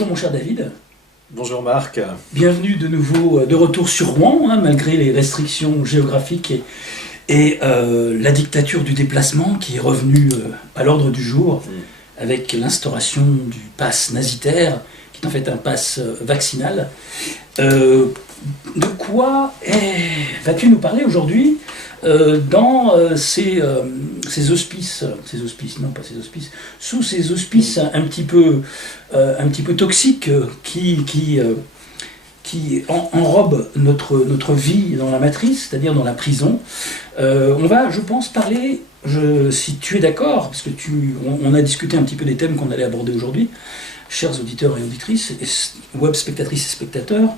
Bonjour mon cher David. Bonjour Marc. Bienvenue de nouveau de retour sur Rouen, malgré les restrictions géographiques et la dictature du déplacement qui est revenue à l'ordre du jour avec l'instauration du pass nasitaire, qui est en fait un pass vaccinal. De quoi vas-tu nous parler aujourd'hui dans ces auspices, sous ces auspices un petit peu toxiques qui enrobent notre vie dans la matrice, c'est-à-dire dans la prison. On va, je pense, parler, si tu es d'accord, parce que on a discuté un petit peu des thèmes qu'on allait aborder aujourd'hui, chers auditeurs et auditrices, web spectatrices et spectateurs,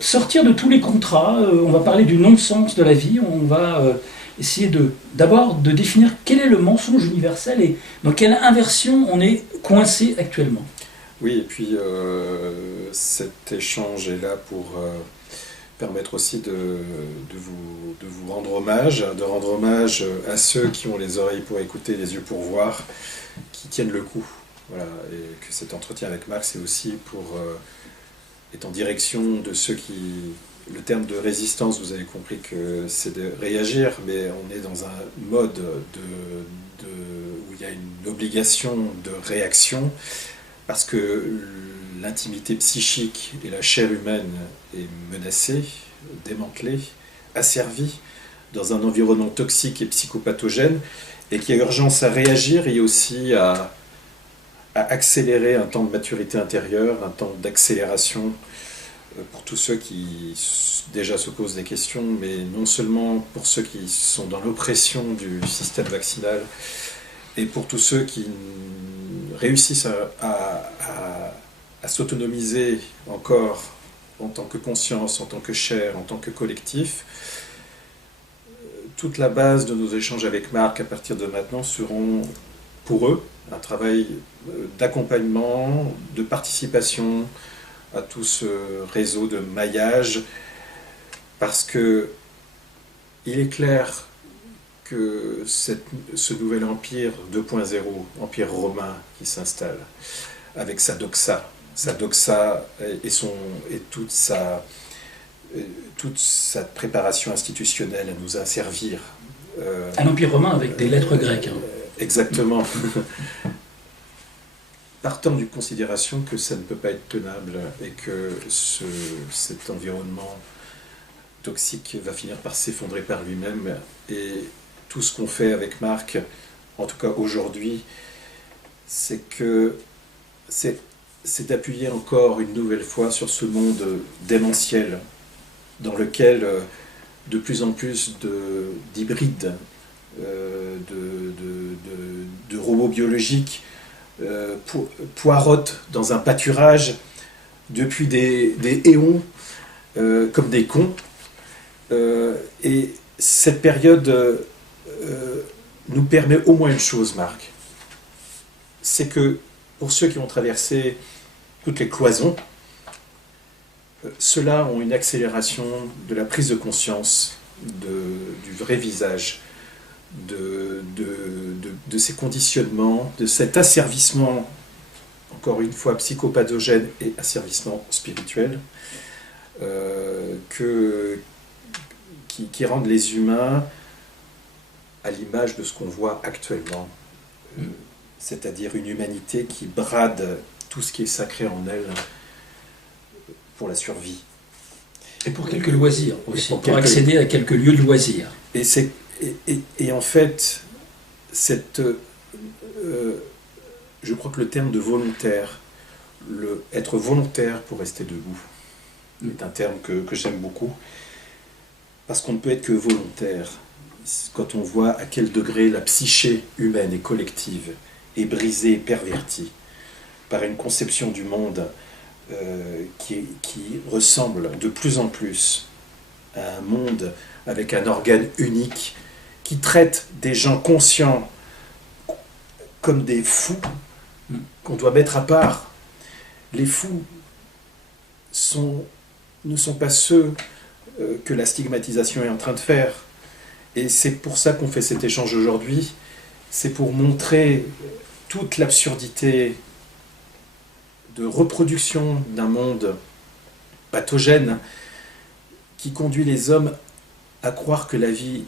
sortir de tous les contrats, on va parler du non-sens de la vie, on va essayer d'abord de définir quel est le mensonge universel et dans quelle inversion on est coincé actuellement. Oui, et puis cet échange est là pour permettre aussi de vous rendre hommage, à ceux qui ont les oreilles pour écouter, les yeux pour voir, qui tiennent le coup. Voilà, et que cet entretien avec Marc, c'est aussi pour être en direction de ceux qui... Le terme de résistance, vous avez compris que c'est de réagir, mais on est dans un mode où il y a une obligation de réaction, parce que l'intimité psychique et la chair humaine est menacée, démantelée, asservie, dans un environnement toxique et psychopathogène, et qu'il y a urgence à réagir et aussi à accélérer un temps de maturité intérieure, un temps d'accélération pour tous ceux qui déjà se posent des questions, mais non seulement pour ceux qui sont dans l'oppression du système vaccinal, et pour tous ceux qui réussissent à s'autonomiser encore en tant que conscience, en tant que chair, en tant que collectif. Toute la base de nos échanges avec Marc à partir de maintenant seront pour eux un travail d'accompagnement, de participation à tout ce réseau de maillage, parce que il est clair que ce nouvel empire 2.0, empire romain qui s'installe, avec sa doxa et toute sa préparation institutionnelle à nous asservir. Un empire romain avec des lettres grecques. Exactement. Partant d'une considération que ça ne peut pas être tenable et que cet environnement toxique va finir par s'effondrer par lui-même. Et tout ce qu'on fait avec Marc, en tout cas aujourd'hui, c'est d'appuyer encore une nouvelle fois sur ce monde démentiel dans lequel de plus en plus d'hybrides, de robots biologiques poirotent dans un pâturage depuis des éons comme des cons. Et cette période nous permet au moins une chose, Marc. C'est que pour ceux qui ont traversé toutes les cloisons, ceux-là ont une accélération de la prise de conscience du vrai visage, de ces conditionnements, de cet asservissement, encore une fois psychopathogène et asservissement spirituel, qui rendent les humains à l'image de ce qu'on voit actuellement, c'est-à-dire une humanité qui brade tout ce qui est sacré en elle pour la survie. Et pour quelques loisirs aussi, pour accéder à quelques lieux de loisirs. Et en fait, je crois que le terme de volontaire, être volontaire pour rester debout, est un terme que j'aime beaucoup, parce qu'on ne peut être que volontaire quand on voit à quel degré la psyché humaine et collective est brisée et pervertie par une conception du monde qui ressemble de plus en plus à un monde avec un organe unique qui traite des gens conscients comme des fous qu'on doit mettre à part. Les fous ne sont pas ceux que la stigmatisation est en train de faire. Et c'est pour ça qu'on fait cet échange aujourd'hui. C'est pour montrer toute l'absurdité de reproduction d'un monde pathogène qui conduit les hommes à croire que la vie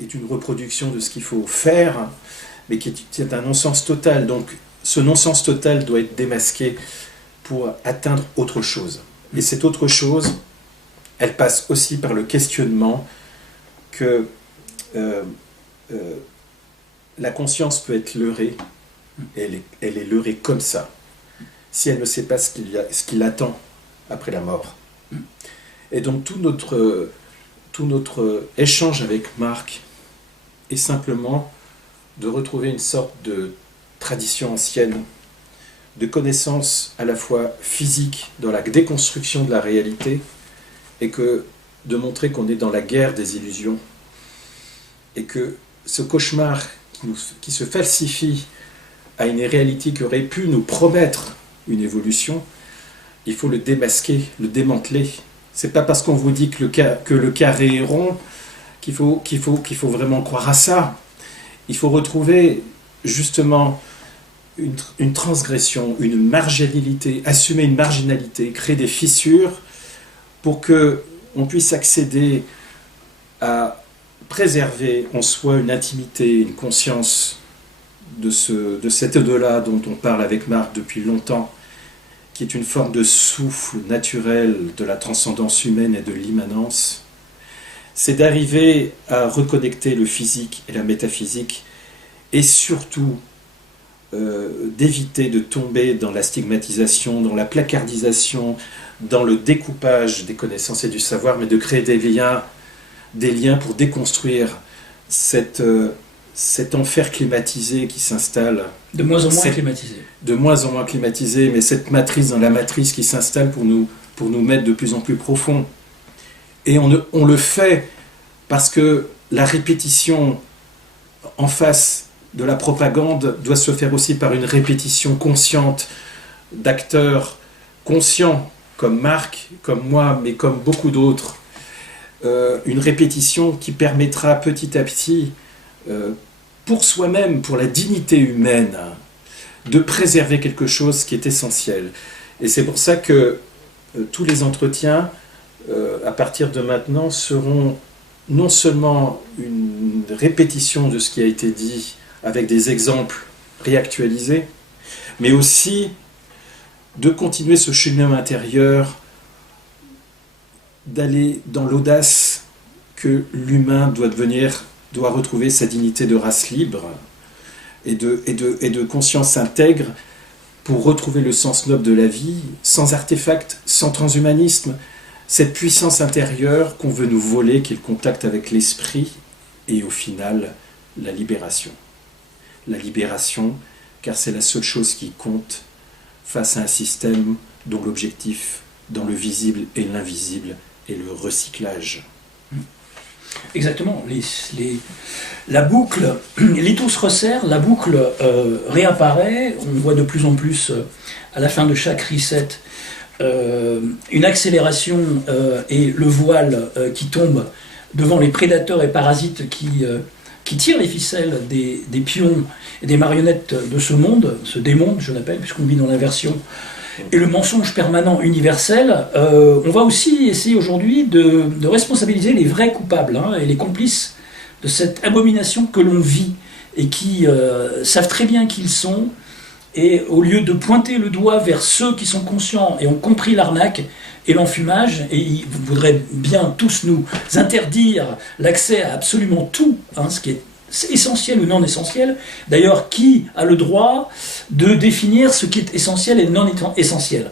est une reproduction de ce qu'il faut faire, mais qui est un non-sens total. Donc ce non-sens total doit être démasqué pour atteindre autre chose. Et cette autre chose, elle passe aussi par le questionnement que la conscience peut être leurrée, et elle est leurrée comme ça, si elle ne sait pas ce qui l'attend après la mort. Et donc tout notre échange avec Marc est simplement de retrouver une sorte de tradition ancienne, de connaissance à la fois physique dans la déconstruction de la réalité, et de montrer qu'on est dans la guerre des illusions, et que ce cauchemar qui se falsifie à une réalité qui aurait pu nous promettre une évolution, il faut le démasquer, le démanteler. C'est pas parce qu'on vous dit que le carré est rond qu'il faut vraiment croire à ça. Il faut retrouver justement une transgression, une marginalité, assumer une marginalité, créer des fissures pour qu'on puisse accéder à préserver en soi une intimité, une conscience de cet au-delà dont on parle avec Marc depuis longtemps, qui est une forme de souffle naturel de la transcendance humaine et de l'immanence. C'est d'arriver à reconnecter le physique et la métaphysique, et surtout d'éviter de tomber dans la stigmatisation, dans la placardisation, dans le découpage des connaissances et du savoir, mais de créer des liens pour déconstruire cet enfer climatisé qui s'installe. De moins en moins climatisé. De moins en moins climatisé, mais cette matrice dans la matrice qui s'installe pour nous mettre de plus en plus profond. Et on le fait parce que la répétition en face de la propagande doit se faire aussi par une répétition consciente d'acteurs conscients, comme Marc, comme moi, mais comme beaucoup d'autres. Une répétition qui permettra petit à petit, pour soi-même, pour la dignité humaine, de préserver quelque chose qui est essentiel. Et c'est pour ça que tous les entretiens, à partir de maintenant, seront non seulement une répétition de ce qui a été dit avec des exemples réactualisés, mais aussi de continuer ce cheminement intérieur, d'aller dans l'audace que l'humain doit retrouver sa dignité de race libre et de conscience intègre pour retrouver le sens noble de la vie, sans artefacts, sans transhumanisme, cette puissance intérieure qu'on veut nous voler, qui est le contact avec l'esprit, et au final, la libération. La libération, car c'est la seule chose qui compte face à un système dont l'objectif, dans le visible et l'invisible, est le recyclage. Exactement. La boucle, l'étau se resserre, la boucle réapparaît. On voit de plus en plus, à la fin de chaque reset, une accélération et le voile qui tombe devant les prédateurs et parasites qui tirent les ficelles des pions et des marionnettes de ce monde, ce démonde, je l'appelle, puisqu'on vit dans l'inversion, et le mensonge permanent universel. On va aussi essayer aujourd'hui de responsabiliser les vrais coupables et les complices de cette abomination que l'on vit et qui savent très bien qui ils sont. Et au lieu de pointer le doigt vers ceux qui sont conscients et ont compris l'arnaque et l'enfumage, et ils voudraient bien tous nous interdire l'accès à absolument tout, ce qui est essentiel ou non essentiel. D'ailleurs, qui a le droit de définir ce qui est essentiel et non essentiel?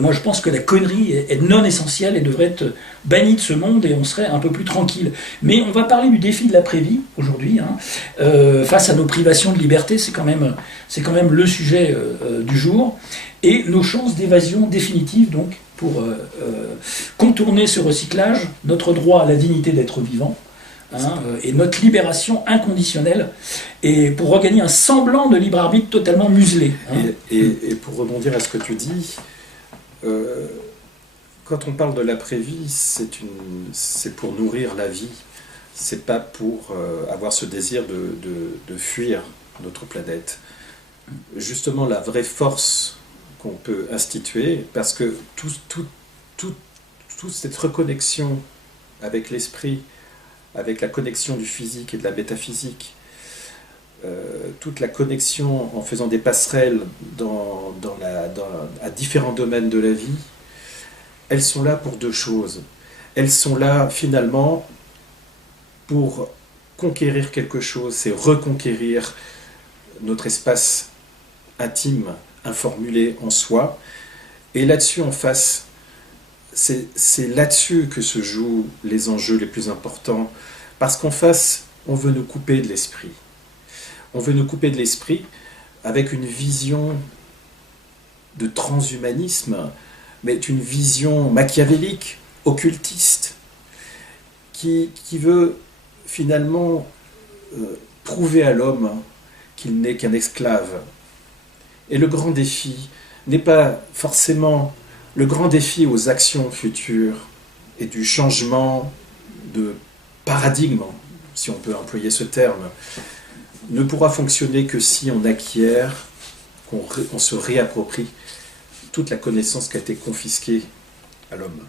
Moi, je pense que la connerie est non essentielle et devrait être bannie de ce monde, et on serait un peu plus tranquille. Mais on va parler du défi de l'après-vie aujourd'hui. Face à nos privations de liberté, c'est quand même le sujet du jour. Et nos chances d'évasion définitive, donc, pour contourner ce recyclage, notre droit à la dignité d'être vivant, et notre libération inconditionnelle, et pour regagner un semblant de libre arbitre totalement muselé. Et pour rebondir à ce que tu dis, quand on parle de l'après-vie, c'est pour nourrir la vie, c'est pas pour avoir ce désir de fuir notre planète. Justement, la vraie force qu'on peut instituer, parce que toute cette reconnexion avec l'esprit, avec la connexion du physique et de la métaphysique, toute la connexion en faisant des passerelles à différents domaines de la vie, elles sont là pour deux choses. Elles sont là finalement pour conquérir quelque chose, c'est reconquérir notre espace intime, informulé en soi. Et là-dessus, en face, c'est là-dessus que se jouent les enjeux les plus importants. Parce qu'en face, on veut nous couper de l'esprit. On veut nous couper de l'esprit avec une vision de transhumanisme, mais une vision machiavélique, occultiste, qui veut finalement prouver à l'homme qu'il n'est qu'un esclave. Et le grand défi n'est pas forcément le grand défi aux actions futures et du changement de paradigme, si on peut employer ce terme, ne pourra fonctionner que si on acquiert, qu'on se réapproprie toute la connaissance qui a été confisquée à l'homme.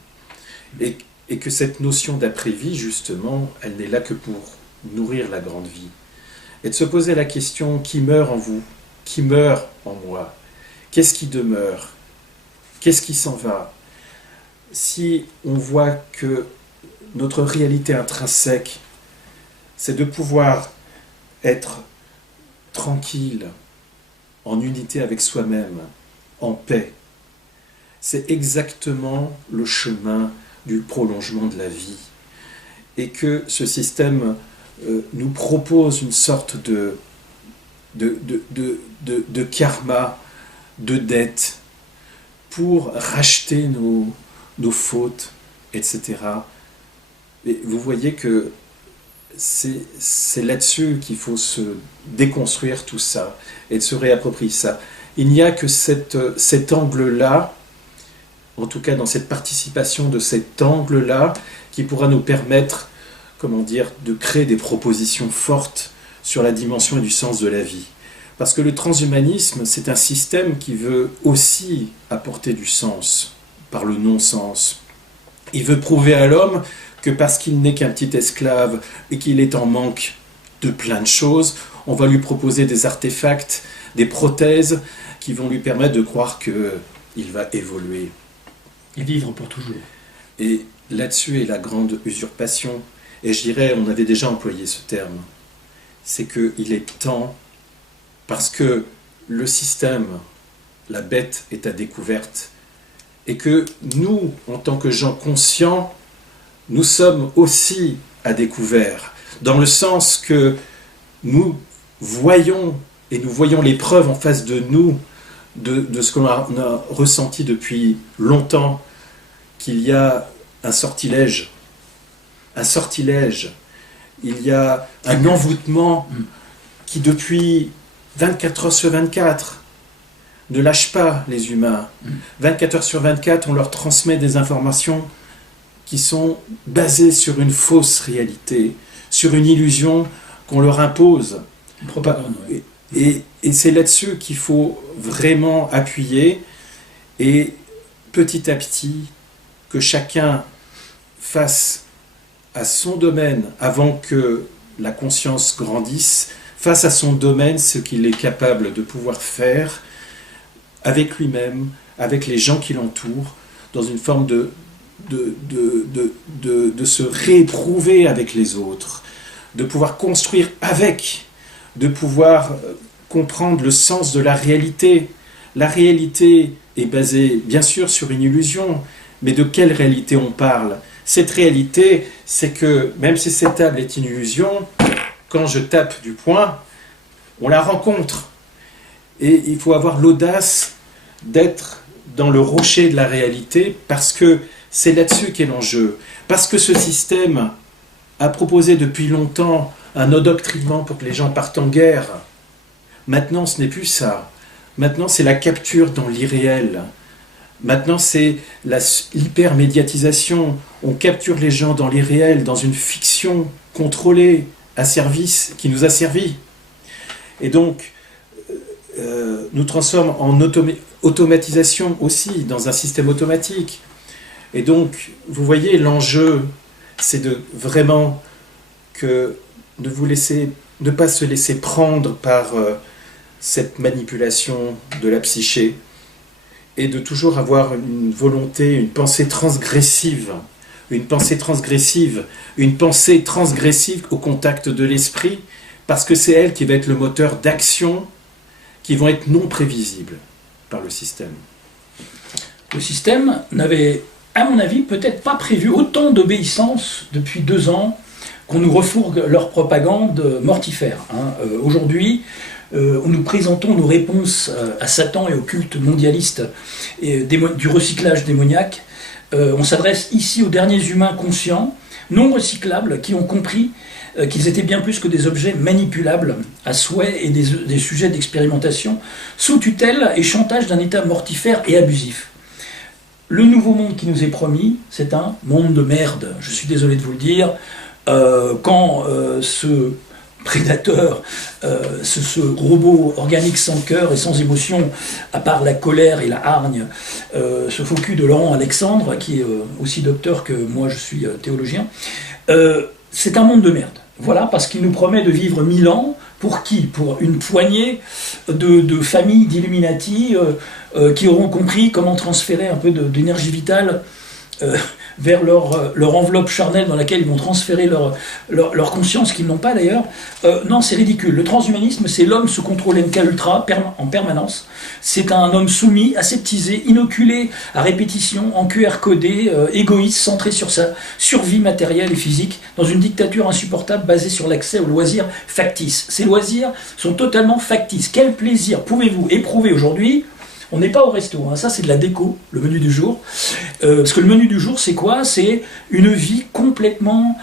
Et que cette notion d'après-vie, justement, elle n'est là que pour nourrir la grande vie. Et de se poser la question, qui meurt en vous? Qui meurt en moi? Qu'est-ce qui demeure? Qu'est-ce qui s'en va? Si on voit que notre réalité intrinsèque, c'est de pouvoir être tranquille, en unité avec soi-même, en paix, c'est exactement le chemin du prolongement de la vie. Et que ce système nous propose une sorte de karma, de dette, pour racheter nos fautes, etc. Et vous voyez que c'est là-dessus qu'il faut se déconstruire tout ça et de se réapproprier ça. Il n'y a que cet angle-là, en tout cas dans cette participation de cet angle-là, qui pourra nous permettre, comment dire, de créer des propositions fortes sur la dimension et du sens de la vie. Parce que le transhumanisme, c'est un système qui veut aussi apporter du sens par le non-sens. Il veut prouver à l'homme que parce qu'il n'est qu'un petit esclave et qu'il est en manque de plein de choses, on va lui proposer des artefacts, des prothèses qui vont lui permettre de croire qu'il va évoluer. Et vivre pour toujours. Et là-dessus est la grande usurpation. Et je dirais, on avait déjà employé ce terme, c'est qu'il est temps, parce que le système, la bête est à découverte, et que nous, en tant que gens conscients, nous sommes aussi à découvert, dans le sens que nous voyons, et nous voyons les preuves en face de nous, de ce qu'on a ressenti depuis longtemps, qu'il y a un sortilège, il y a un envoûtement qui depuis 24 heures sur 24 ne lâche pas les humains. 24 heures sur 24, on leur transmet des informations qui sont basées sur une fausse réalité, sur une illusion qu'on leur impose. Une propagande. Oui. Et c'est là-dessus qu'il faut vraiment appuyer et petit à petit que chacun fasse à son domaine, avant que la conscience grandisse, fasse à son domaine ce qu'il est capable de pouvoir faire avec lui-même, avec les gens qui l'entourent, dans une forme de se rééprouver avec les autres, de pouvoir construire avec, de pouvoir comprendre le sens de la réalité. La réalité est basée, bien sûr, sur une illusion, mais de quelle réalité on parle? Cette réalité, c'est que, même si cette table est une illusion, quand je tape du poing, on la rencontre. Et il faut avoir l'audace d'être dans le rocher de la réalité, parce que c'est là-dessus qu'est l'enjeu. Parce que ce système a proposé depuis longtemps un endoctrinement pour que les gens partent en guerre. Maintenant, ce n'est plus ça. Maintenant, c'est la capture dans l'irréel. Maintenant, c'est l'hypermédiatisation. On capture les gens dans l'irréel, dans une fiction contrôlée, à service, qui nous a servi. Et donc, nous transforme automatisation aussi, dans un système automatique. Et donc, vous voyez, l'enjeu, c'est de vraiment ne pas se laisser prendre par cette manipulation de la psyché, et de toujours avoir une volonté, une pensée transgressive au contact de l'esprit, parce que c'est elle qui va être le moteur d'action qui vont être non prévisibles par le système. Le système n'avait, à mon avis, peut-être pas prévu autant d'obéissance depuis 2 ans qu'on nous refourgue leur propagande mortifère. Aujourd'hui, nous présentons nos réponses à Satan et au culte mondialiste et du recyclage démoniaque. On s'adresse ici aux derniers humains conscients, non recyclables, qui ont compris qu'ils étaient bien plus que des objets manipulables à souhait et des sujets d'expérimentation sous tutelle et chantage d'un état mortifère et abusif. Le nouveau monde qui nous est promis, c'est un monde de merde. Je suis désolé de vous le dire. Quand ce prédateur, ce robot organique sans cœur et sans émotion, à part la colère et la hargne, ce faux cul de Laurent Alexandre, qui est aussi docteur que moi, je suis théologien, c'est un monde de merde. Voilà, parce qu'il nous promet de vivre 1000 ans. Pour qui? Pour une poignée de familles d'Illuminati qui auront compris comment transférer un peu d'énergie vitale vers leur enveloppe charnelle dans laquelle ils vont transférer leur conscience, qu'ils n'ont pas d'ailleurs. Non, c'est ridicule. Le transhumanisme, c'est l'homme sous contrôle MK-Ultra en permanence. C'est un homme soumis, aseptisé, inoculé à répétition, en QR codé, égoïste, centré sur sa survie matérielle et physique, dans une dictature insupportable basée sur l'accès aux loisirs factices. Ces loisirs sont totalement factices. Quel plaisir pouvez-vous éprouver aujourd'hui? On n'est pas au resto, ça c'est de la déco, le menu du jour. Parce que le menu du jour, c'est quoi? C'est une vie complètement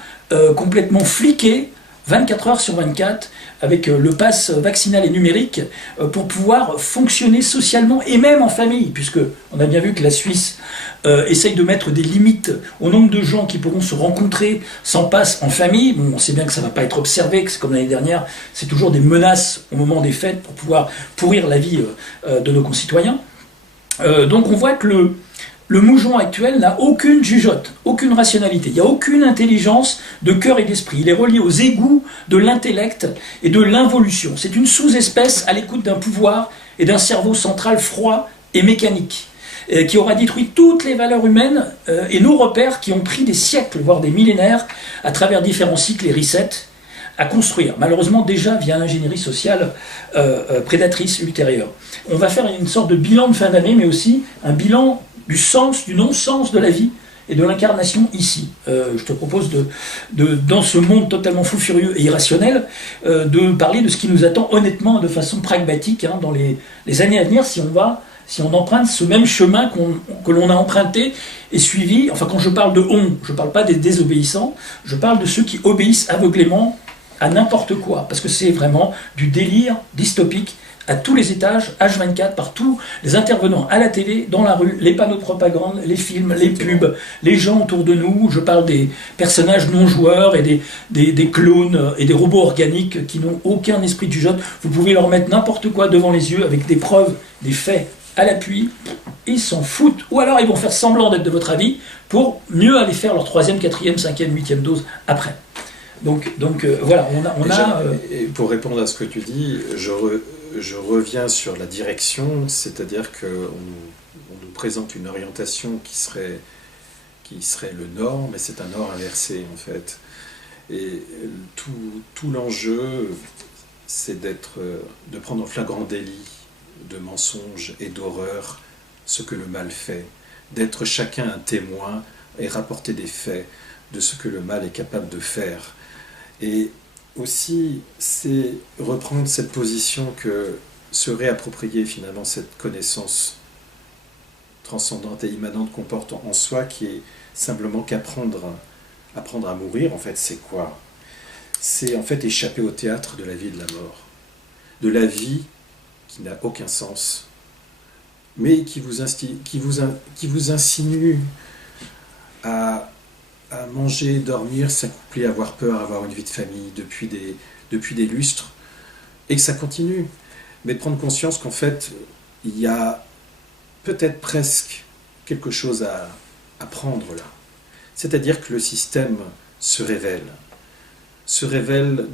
fliquée, 24 heures sur 24, avec le pass vaccinal et numérique, pour pouvoir fonctionner socialement et même en famille, puisque on a bien vu que la Suisse essaye de mettre des limites au nombre de gens qui pourront se rencontrer sans passe en famille. Bon, on sait bien que ça ne va pas être observé, que c'est comme l'année dernière, c'est toujours des menaces au moment des fêtes pour pouvoir pourrir la vie de nos concitoyens. Donc on voit que le moujon actuel n'a aucune jugeote, aucune rationalité, il n'y a aucune intelligence de cœur et d'esprit. Il est relié aux égouts de l'intellect et de l'involution. C'est une sous-espèce à l'écoute d'un pouvoir et d'un cerveau central froid et mécanique, qui aura détruit toutes les valeurs humaines et nos repères qui ont pris des siècles, voire des millénaires, à travers différents cycles et resets, à construire. Malheureusement, déjà via l'ingénierie sociale prédatrice ultérieure. On va faire une sorte de bilan de fin d'année, mais aussi un bilan du sens, du non-sens de la vie et de l'incarnation ici. Je te propose dans ce monde totalement fou, furieux et irrationnel, de parler de ce qui nous attend honnêtement, de façon pragmatique, dans les années à venir, si on emprunte ce même chemin que l'on a emprunté et suivi. Enfin, quand je parle de on, je ne parle pas des désobéissants, je parle de ceux qui obéissent aveuglément à n'importe quoi, parce que c'est vraiment du délire dystopique à tous les étages, H24, par tous les intervenants à la télé, dans la rue, les panneaux de propagande, les films, les pubs, les gens autour de nous. Je parle des personnages non-joueurs et des clones et des robots organiques qui n'ont aucun esprit de jugeote. Vous pouvez leur mettre n'importe quoi devant les yeux avec des preuves, des faits à l'appui, ils s'en foutent. Ou alors ils vont faire semblant d'être de votre avis pour mieux aller faire leur 3e, 4e, 5e, 8e dose après. Donc voilà, Et pour répondre à ce que tu dis, je reviens sur la direction, c'est-à-dire qu'on nous présente une orientation qui serait le nord, mais c'est un nord inversé en fait. Et tout l'enjeu, c'est de prendre en flagrant délit de mensonges et d'horreur ce que le mal fait, d'être chacun un témoin et rapporter des faits de ce que le mal est capable de faire. Et aussi, c'est reprendre cette position que se réapproprier finalement cette connaissance transcendante et immanente qu'on porte en soi, qui est simplement apprendre à mourir. En fait, c'est quoi? C'est en fait échapper au théâtre de la vie et de la mort, de la vie qui n'a aucun sens, mais qui vous insinue à manger, dormir, s'accoupler, avoir peur, avoir une vie de famille depuis des lustres, et que ça continue. Mais de prendre conscience qu'en fait, il y a peut-être presque quelque chose à apprendre là. C'est-à-dire que le système se révèle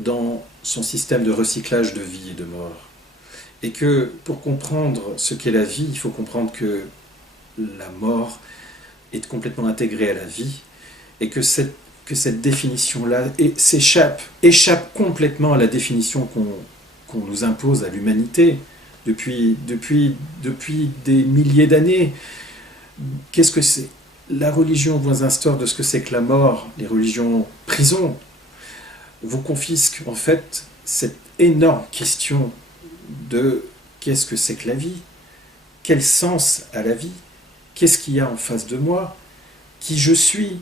dans son système de recyclage de vie et de mort. Et que pour comprendre ce qu'est la vie, il faut comprendre que la mort est complètement intégrée à la vie, et que cette définition-là échappe complètement à la définition qu'on nous impose à l'humanité depuis des milliers d'années. Qu'est-ce que c'est? La religion vous instaure de ce que c'est que la mort, les religions prison, vous confisquent en fait cette énorme question de qu'est-ce que c'est que la vie? Quel sens a la vie? Qu'est-ce qu'il y a en face de moi? Qui je suis?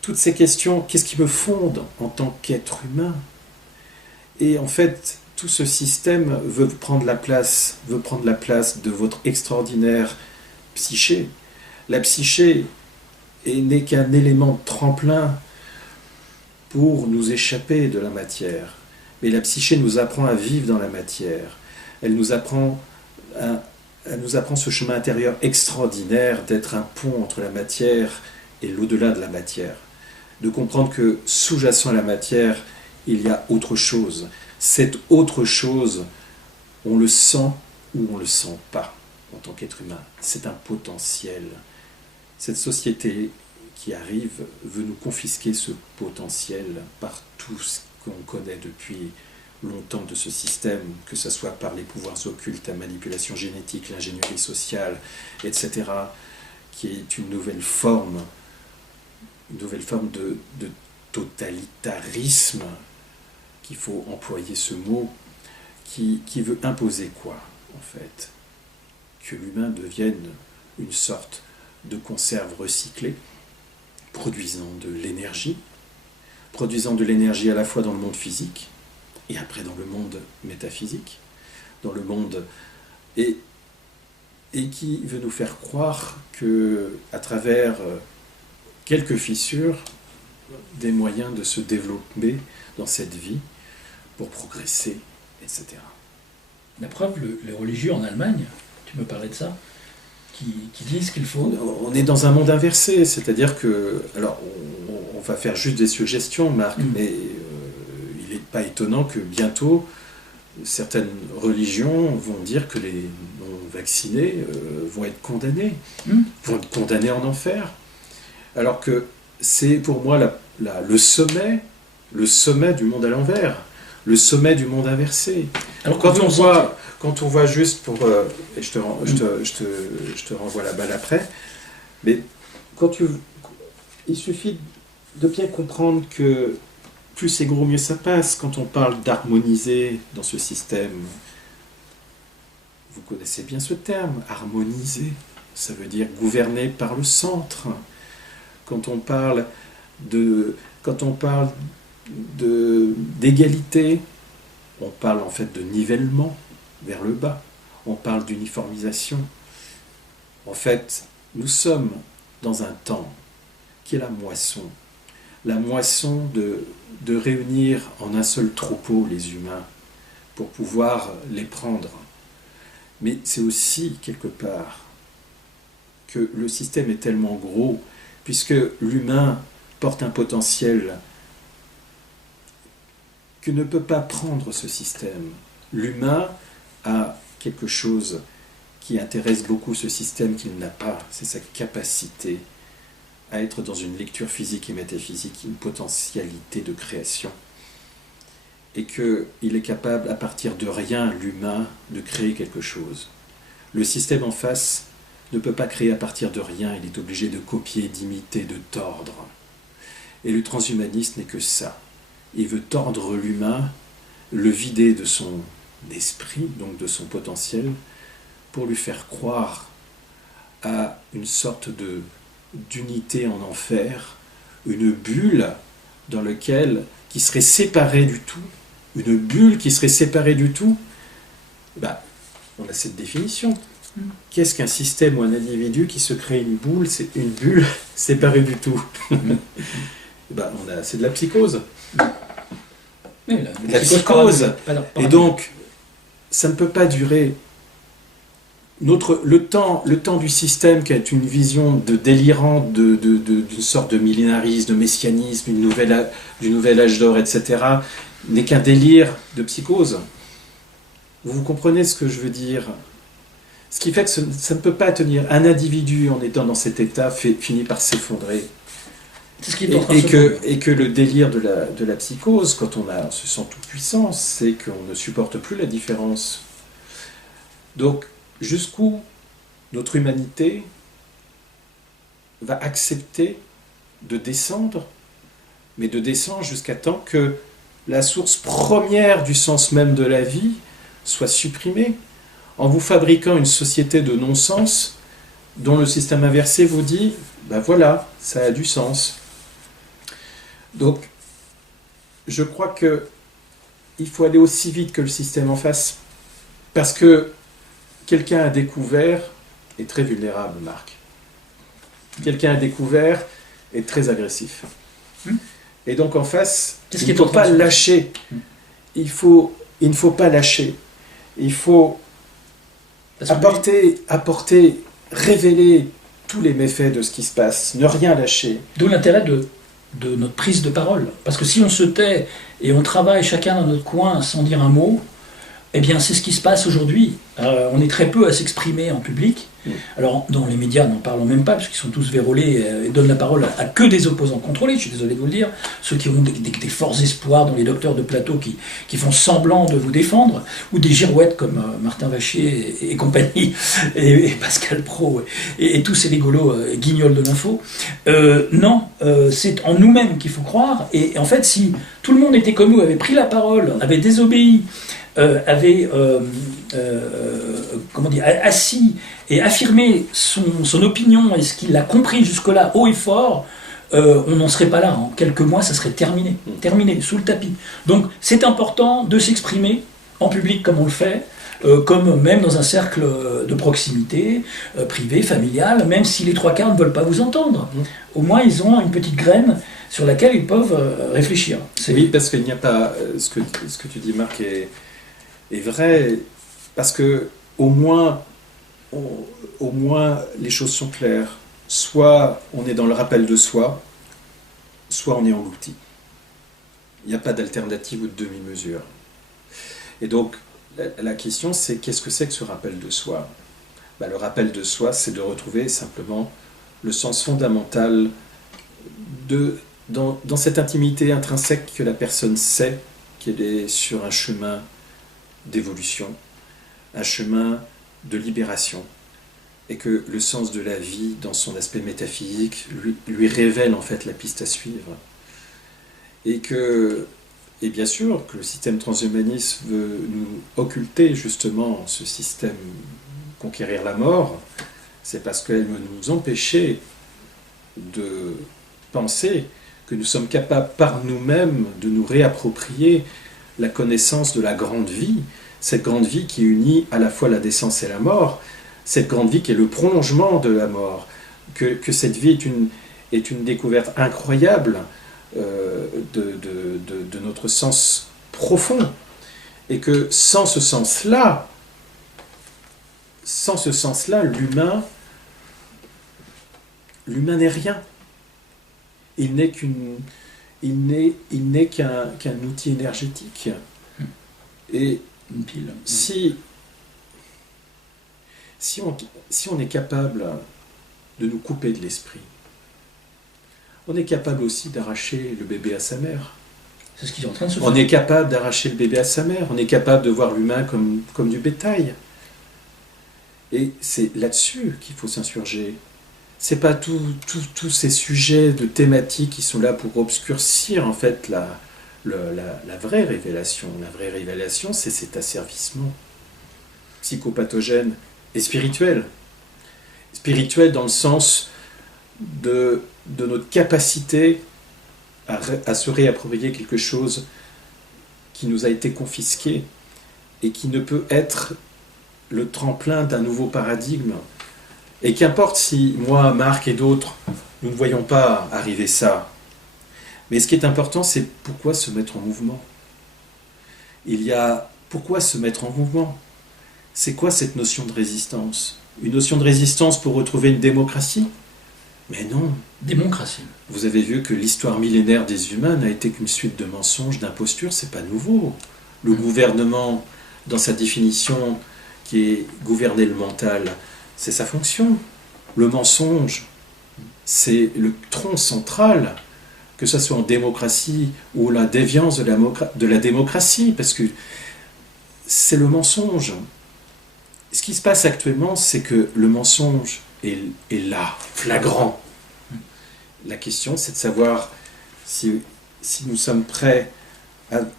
Toutes ces questions, qu'est-ce qui me fonde en tant qu'être humain? Et en fait, tout ce système veut prendre la place de votre extraordinaire psyché. La psyché n'est qu'un élément de tremplin pour nous échapper de la matière. Mais la psyché nous apprend à vivre dans la matière. Elle nous apprend ce chemin intérieur extraordinaire d'être un pont entre la matière et l'au-delà de la matière. De comprendre que sous-jacent à la matière, il y a autre chose. Cette autre chose, on le sent ou on ne le sent pas en tant qu'être humain. C'est un potentiel. Cette société qui arrive veut nous confisquer ce potentiel par tout ce qu'on connaît depuis longtemps de ce système, que ce soit par les pouvoirs occultes, la manipulation génétique, l'ingénierie sociale, etc., qui est une nouvelle forme de totalitarisme, qu'il faut employer ce mot, qui veut imposer quoi, en fait? Que l'humain devienne une sorte de conserve recyclée, produisant de l'énergie à la fois dans le monde physique et après dans le monde métaphysique, dans le monde et qui veut nous faire croire que à travers quelques fissures, des moyens de se développer dans cette vie pour progresser, etc. La preuve, les religieux en Allemagne, tu me parlais de ça, qui disent qu'il faut... On est dans un monde inversé, c'est-à-dire que... Alors, on va faire juste des suggestions, Marc, mais il n'est pas étonnant que bientôt, certaines religions vont dire que les non-vaccinés vont être condamnés, vont être condamnés en enfer. Alors que c'est pour moi le sommet du monde à l'envers, le sommet du monde inversé. Alors quand on voit juste pour... et je te renvoie la balle après, mais il suffit de bien comprendre que plus c'est gros, mieux ça passe. Quand on parle d'harmoniser dans ce système, vous connaissez bien ce terme, harmoniser, ça veut dire gouverner par le centre. Quand on parle d'égalité, on parle en fait de nivellement vers le bas, on parle d'uniformisation. En fait, nous sommes dans un temps qui est la moisson de réunir en un seul troupeau les humains pour pouvoir les prendre. Mais c'est aussi quelque part que le système est tellement gros, puisque l'humain porte un potentiel que ne peut pas prendre ce système. L'humain a quelque chose qui intéresse beaucoup ce système qu'il n'a pas, c'est sa capacité à être dans une lecture physique et métaphysique, une potentialité de création. Et qu'il est capable, à partir de rien, l'humain, de créer quelque chose. Le système en face ne peut pas créer à partir de rien, il est obligé de copier, d'imiter, de tordre. Et le transhumanisme n'est que ça. Il veut tordre l'humain, le vider de son esprit, donc de son potentiel, pour lui faire croire à une sorte d'unité en enfer, une bulle dans laquelle, qui serait séparée du tout, une bulle qui serait séparée du tout. On a cette définition. Qu'est-ce qu'un système ou un individu qui se crée une bulle séparée du tout? C'est de la psychose. Oui, la psychose. Et donc, ça ne peut pas durer. le temps du système qui est une vision de délirante d'une sorte de millénarisme, de messianisme, du nouvel âge d'or, etc., n'est qu'un délire de psychose. Vous comprenez ce que je veux dire? Ce qui fait que ça ne peut pas tenir. Un individu, en étant dans cet état, finit par s'effondrer. C'est ce qui est en train de se faire. Et que le délire de la psychose, quand on se sent tout puissant, c'est qu'on ne supporte plus la différence. Donc, jusqu'où notre humanité va accepter de descendre, mais de descendre jusqu'à temps que la source première du sens même de la vie soit supprimée, en vous fabriquant une société de non-sens dont le système inversé vous dit ben voilà, ça a du sens. Donc, je crois que il faut aller aussi vite que le système en face, parce que quelqu'un à découvert est très vulnérable, Marc. Quelqu'un à découvert est très agressif. Et donc en face, il ne faut pas lâcher. Il ne faut pas lâcher. Il faut apporter, révéler tous les méfaits de ce qui se passe, ne rien lâcher. D'où l'intérêt de notre prise de parole. Parce que si on se tait et on travaille chacun dans notre coin sans dire un mot, eh bien c'est ce qui se passe aujourd'hui. On est très peu à s'exprimer en public. Alors dans les médias, n'en parlons même pas, parce qu'ils sont tous vérolés et donnent la parole à que des opposants contrôlés, je suis désolé de vous le dire, ceux qui ont des forts espoirs dans les docteurs de plateau qui font semblant de vous défendre, ou des girouettes comme Martin Vachier et compagnie, et Pascal Praud, et tous ces rigolos guignols de l'info. Non, c'est en nous-mêmes qu'il faut croire, et en fait si tout le monde était comme nous, avait pris la parole, avait désobéi, assis et affirmé son opinion et ce qu'il a compris jusque-là haut et fort, on n'en serait pas là. En quelques mois, ça serait terminé, sous le tapis. Donc c'est important de s'exprimer en public comme on le fait, comme même dans un cercle de proximité, privé, familial, même si les trois quarts ne veulent pas vous entendre. Au moins, ils ont une petite graine sur laquelle ils peuvent réfléchir. Oui, parce qu'il n'y a pas... Ce que tu dis, Marc, est vrai, parce que au moins les choses sont claires. Soit on est dans le rappel de soi, soit on est englouti. Il n'y a pas d'alternative ou de demi-mesure. Et donc, la question, c'est qu'est-ce que c'est que ce rappel de soi? Le rappel de soi, c'est de retrouver simplement le sens fondamental dans cette intimité intrinsèque que la personne sait qu'elle est sur un chemin d'évolution, un chemin de libération, et que le sens de la vie, dans son aspect métaphysique, lui révèle en fait la piste à suivre. Et bien sûr que le système transhumaniste veut nous occulter justement ce système conquérir la mort, c'est parce qu'elle veut nous empêcher de penser que nous sommes capables par nous-mêmes de nous réapproprier la connaissance de la grande vie, cette grande vie qui unit à la fois la naissance et la mort, cette grande vie qui est le prolongement de la mort, que cette vie est une découverte incroyable de notre sens profond, et que sans ce sens-là, l'humain n'est rien. Il n'est qu'un outil énergétique. Et une pile. Si on est capable de nous couper de l'esprit, on est capable aussi d'arracher le bébé à sa mère. C'est ce qu'ils sont en train de se faire. On est capable d'arracher le bébé à sa mère. On est capable de voir l'humain comme du bétail. Et c'est là-dessus qu'il faut s'insurger. C'est pas tous ces sujets de thématiques qui sont là pour obscurcir en fait la vraie révélation. La vraie révélation, c'est cet asservissement psychopathogène et spirituel. Spirituel dans le sens de notre capacité à se réapproprier quelque chose qui nous a été confisqué et qui ne peut être le tremplin d'un nouveau paradigme. Et qu'importe si moi, Marc et d'autres, nous ne voyons pas arriver ça. Mais ce qui est important, c'est pourquoi se mettre en mouvement. Pourquoi se mettre en mouvement? c'est quoi cette notion de résistance? Une notion de résistance pour retrouver une démocratie? Mais non. Démocratie. Vous avez vu que l'histoire millénaire des humains n'a été qu'une suite de mensonges, d'impostures, c'est pas nouveau. Le gouvernement, dans sa définition, qui est gouverner le mental, c'est sa fonction. Le mensonge, c'est le tronc central, que ce soit en démocratie ou la déviance de la démocratie, parce que c'est le mensonge. Ce qui se passe actuellement, c'est que le mensonge est là, flagrant. La question, c'est de savoir si nous sommes prêts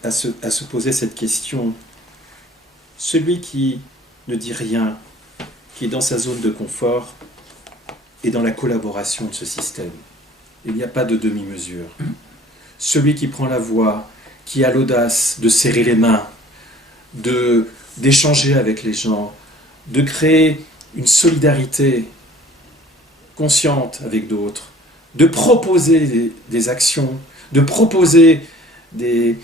à se poser cette question. Celui qui ne dit rien, qui est dans sa zone de confort, est dans la collaboration de ce système. Il n'y a pas de demi-mesure. Celui qui prend la voix, qui a l'audace de serrer les mains, d'échanger avec les gens, de créer une solidarité consciente avec d'autres, de proposer des actions, de proposer des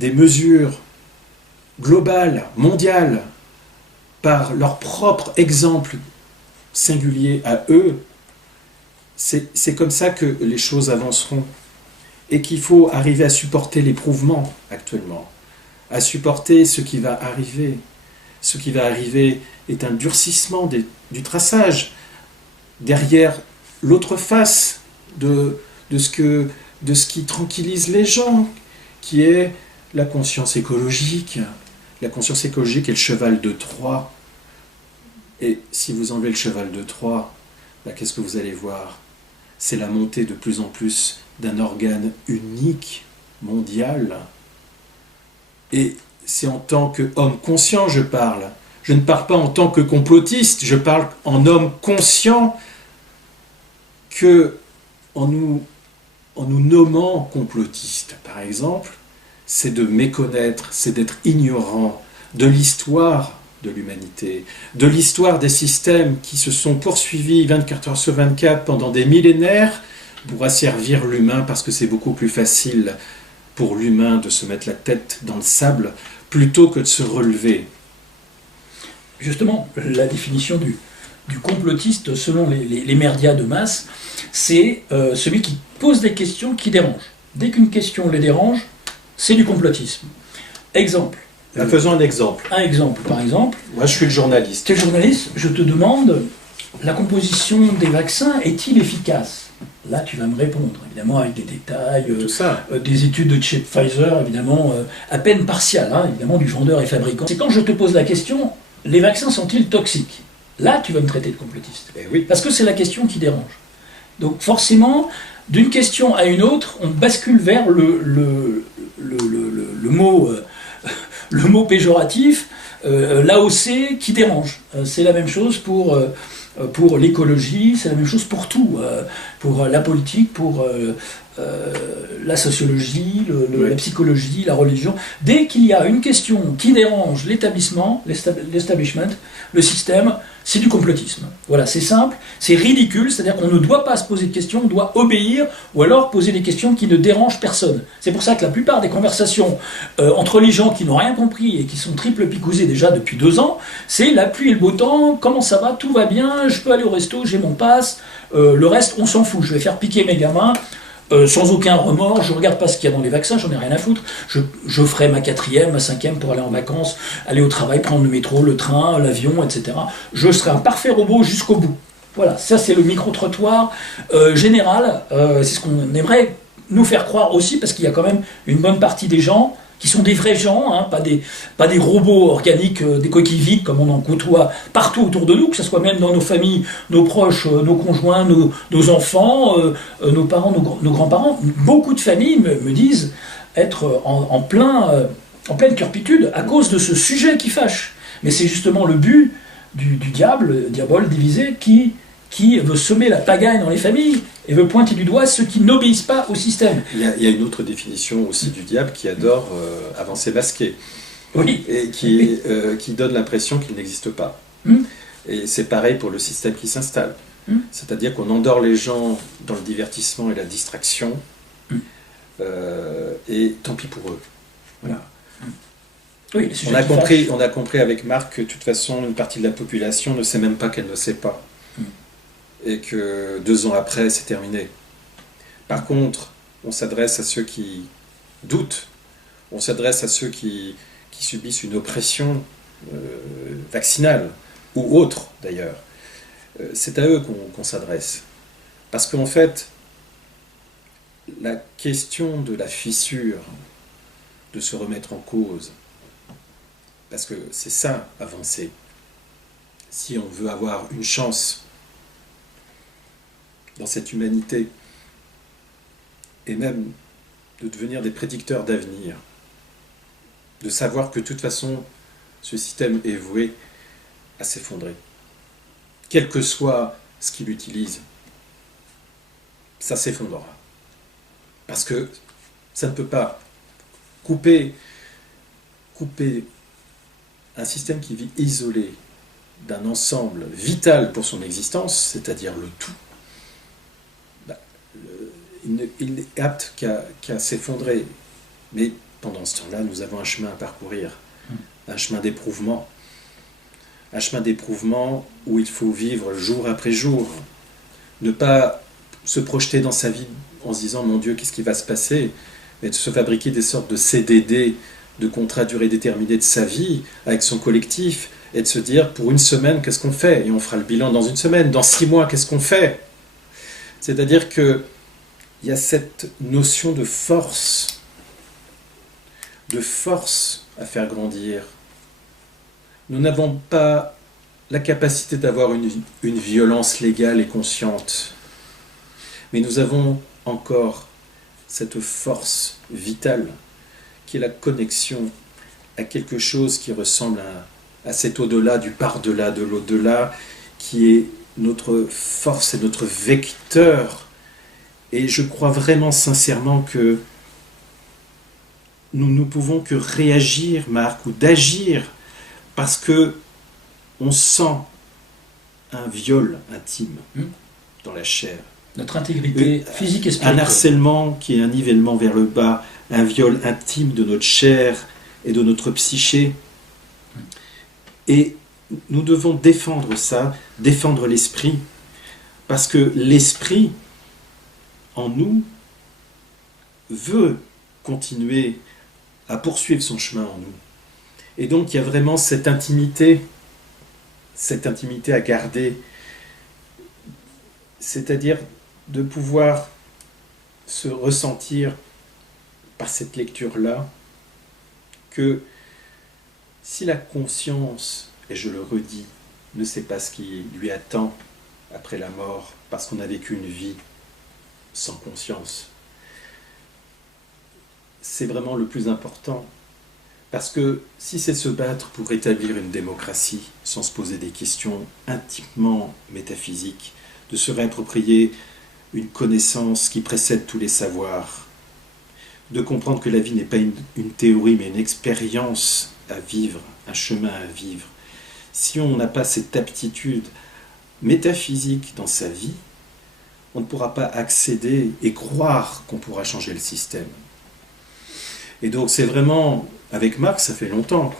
mesures globales, mondiales, par leur propre exemple singulier à eux, c'est comme ça que les choses avanceront. Et qu'il faut arriver à supporter l'éprouvement actuellement, à supporter ce qui va arriver. Ce qui va arriver est un durcissement du traçage derrière l'autre face de ce qui tranquillise les gens, qui est la conscience écologique. La conscience écologique est le cheval de Troie. Et si vous enlevez le cheval de Troie, qu'est-ce que vous allez voir? C'est la montée de plus en plus d'un organe unique, mondial. Et c'est en tant qu'homme conscient je parle. Je ne parle pas en tant que complotiste, je parle en homme conscient que, en nous nommant complotistes, par exemple, c'est de méconnaître, c'est d'être ignorant de l'histoire de l'humanité, de l'histoire des systèmes qui se sont poursuivis 24 heures sur 24 pendant des millénaires pour asservir l'humain, parce que c'est beaucoup plus facile pour l'humain de se mettre la tête dans le sable plutôt que de se relever. Justement, la définition du complotiste, selon les médias de masse, c'est celui qui pose des questions qui dérangent. Dès qu'une question les dérange, c'est du complotisme. Exemple. Faisons un exemple. Un exemple, par exemple. Moi, je suis le journaliste. Tu es journaliste, je te demande, la composition des vaccins est-il efficace? Là, tu vas me répondre, évidemment, avec des détails, des études de chez Pfizer, évidemment, à peine partiales, hein, évidemment, du vendeur et fabricant. C'est quand je te pose la question, les vaccins sont-ils toxiques? Là, tu vas me traiter de complotiste. Oui. Parce que c'est la question qui dérange. Donc, forcément, d'une question à une autre, on bascule vers le mot... le mot péjoratif, l'AOC qui dérange. C'est la même chose pour l'écologie, c'est la même chose pour tout, pour la politique, pour la sociologie, la psychologie, la religion. Dès qu'il y a une question qui dérange l'establishment, le système, c'est du complotisme. Voilà, c'est simple, c'est ridicule, c'est-à-dire qu'on ne doit pas se poser de questions, on doit obéir, ou alors poser des questions qui ne dérangent personne. C'est pour ça que la plupart des conversations entre les gens qui n'ont rien compris et qui sont triple picousés déjà depuis 2 ans, c'est la pluie et le beau temps, comment ça va, tout va bien, je peux aller au resto, j'ai mon pass, le reste on s'en fout, je vais faire piquer mes gamins, sans aucun remords, je regarde pas ce qu'il y a dans les vaccins, j'en ai rien à foutre, je ferai ma 4e, ma 5e pour aller en vacances, aller au travail, prendre le métro, le train, l'avion, etc. Je serai un parfait robot jusqu'au bout. Voilà, ça c'est le micro-trottoir général, c'est ce qu'on aimerait nous faire croire aussi, parce qu'il y a quand même une bonne partie des gens qui sont des vrais gens, hein, pas des robots organiques, des coquilles vides comme on en côtoie partout autour de nous, que ce soit même dans nos familles, nos proches, nos conjoints, nos enfants, nos parents, nos grands-parents. Beaucoup de familles me disent être en pleine turpitude à cause de ce sujet qui fâche. Mais c'est justement le but du diable, le diabole divisé, qui veut semer la pagaille dans les familles et veut pointer du doigt ceux qui n'obéissent pas au système. Il y a une autre définition aussi du diable qui adore avancer masqué. Oui. Et qui donne l'impression qu'il n'existe pas. Et c'est pareil pour le système qui s'installe. C'est-à-dire qu'on endort les gens dans le divertissement et la distraction, et tant pis pour eux. Voilà. Oui, les sujets qui fâchent. On a compris avec Marc que de toute façon, une partie de la population ne sait même pas qu'elle ne sait pas. Et que 2 ans après, c'est terminé. Par contre, on s'adresse à ceux qui doutent, on s'adresse à ceux qui subissent une oppression vaccinale, ou autre d'ailleurs. C'est à eux qu'on s'adresse. Parce qu'en fait, la question de la fissure, de se remettre en cause, parce que c'est ça, avancer. Si on veut avoir une chance dans cette humanité, et même de devenir des prédicteurs d'avenir, de savoir que de toute façon, ce système est voué à s'effondrer. Quel que soit ce qu'il utilise, ça s'effondrera. Parce que ça ne peut pas couper un système qui vit isolé d'un ensemble vital pour son existence, c'est-à-dire le tout. Il n'est apte qu'à s'effondrer. Mais pendant ce temps-là, nous avons un chemin à parcourir, un chemin d'éprouvement. Un chemin d'éprouvement où il faut vivre jour après jour. Ne pas se projeter dans sa vie en se disant « Mon Dieu, qu'est-ce qui va se passer ?» mais de se fabriquer des sortes de CDD, de contrats à durée déterminée de sa vie, avec son collectif, et de se dire « Pour une semaine, qu'est-ce qu'on fait ?» Et on fera le bilan dans une semaine. Dans 6 mois, qu'est-ce qu'on fait? C'est-à-dire qu'il y a cette notion de force à faire grandir. Nous n'avons pas la capacité d'avoir une violence légale et consciente, mais nous avons encore cette force vitale qui est la connexion à quelque chose qui ressemble à cet au-delà, du par-delà, de l'au-delà, qui est notre force et notre vecteur. Et je crois vraiment sincèrement que nous ne pouvons que réagir, Marc, ou d'agir, parce que on sent un viol intime dans la chair. Notre intégrité physique et spirituelle. Un harcèlement qui est un nivellement vers le bas, un viol intime de notre chair et de notre psyché. Et nous devons défendre ça, défendre l'esprit, parce que l'esprit, en nous, veut continuer à poursuivre son chemin en nous. Et donc il y a vraiment cette intimité à garder, c'est-à-dire de pouvoir se ressentir par cette lecture-là que si la conscience, et je le redis, ne sait pas ce qui lui attend après la mort, parce qu'on a vécu une vie sans conscience, c'est vraiment le plus important. Parce que si c'est se battre pour établir une démocratie sans se poser des questions intimement métaphysiques, de se réapproprier une connaissance qui précède tous les savoirs, de comprendre que la vie n'est pas une théorie mais une expérience à vivre, un chemin à vivre. Si on n'a pas cette aptitude métaphysique dans sa vie, on ne pourra pas accéder et croire qu'on pourra changer le système. Et donc c'est vraiment, avec Marc, ça fait longtemps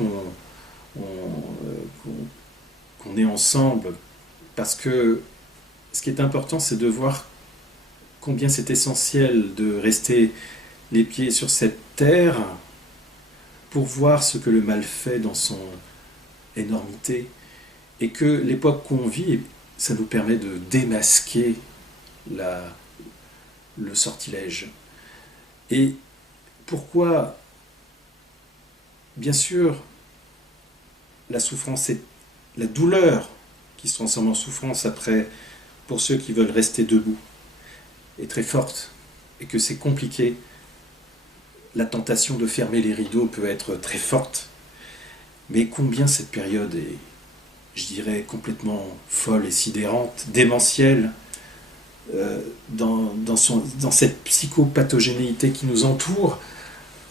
qu'on est ensemble, parce que ce qui est important, c'est de voir combien c'est essentiel de rester les pieds sur cette terre pour voir ce que le mal fait dans son énormité, et que l'époque qu'on vit, ça nous permet de démasquer le sortilège. Et pourquoi? Bien sûr, la souffrance, la douleur qui se transforme en souffrance après, pour ceux qui veulent rester debout, est très forte, et que c'est compliqué. La tentation de fermer les rideaux peut être très forte, mais combien cette période est, je dirais, complètement folle et sidérante, démentielle, dans cette psychopathogénéité qui nous entoure,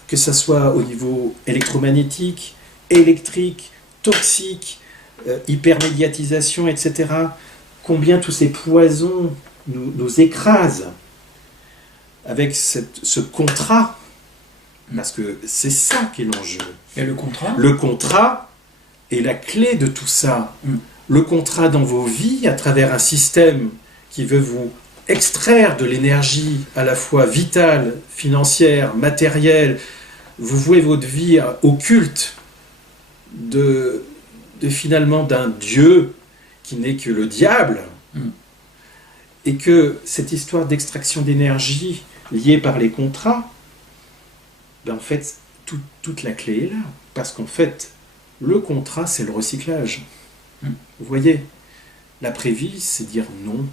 que ce soit au niveau électromagnétique, électrique, toxique, hypermédiatisation, etc. Combien tous ces poisons nous écrasent avec ce contrat Parce que c'est ça qui est l'enjeu. Et le contrat? Le contrat est la clé de tout ça. Le contrat dans vos vies, à travers un système qui veut vous extraire de l'énergie à la fois vitale, financière, matérielle. Vous vouez votre vie au culte de finalement d'un Dieu qui n'est que le diable, et que cette histoire d'extraction d'énergie liée par les contrats, ben en fait, toute la clé est là. Parce qu'en fait, le contrat, c'est le recyclage. Vous voyez, l'après-vie, c'est dire non.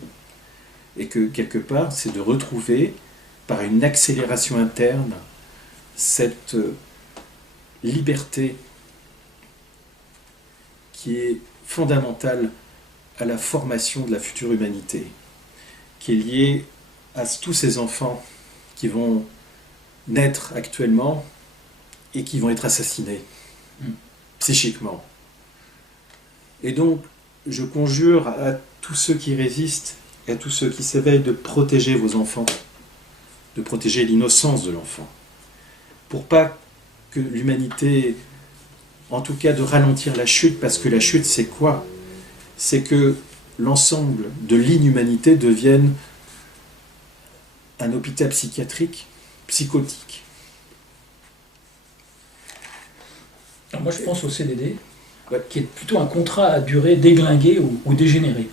Et que quelque part, c'est de retrouver, par une accélération interne, cette liberté qui est fondamentale à la formation de la future humanité, qui est liée à tous ces enfants qui vont naître actuellement et qui vont être assassinés psychiquement. Et donc, je conjure à tous ceux qui résistent et à tous ceux qui s'éveillent de protéger vos enfants, de protéger l'innocence de l'enfant, pour pas que l'humanité, en tout cas de ralentir la chute, parce que la chute c'est quoi? C'est que l'ensemble de l'inhumanité devienne un hôpital psychiatrique, psychotique. Alors moi je pense au CDD, qui est plutôt un contrat à durée déglinguée ou dégénérée.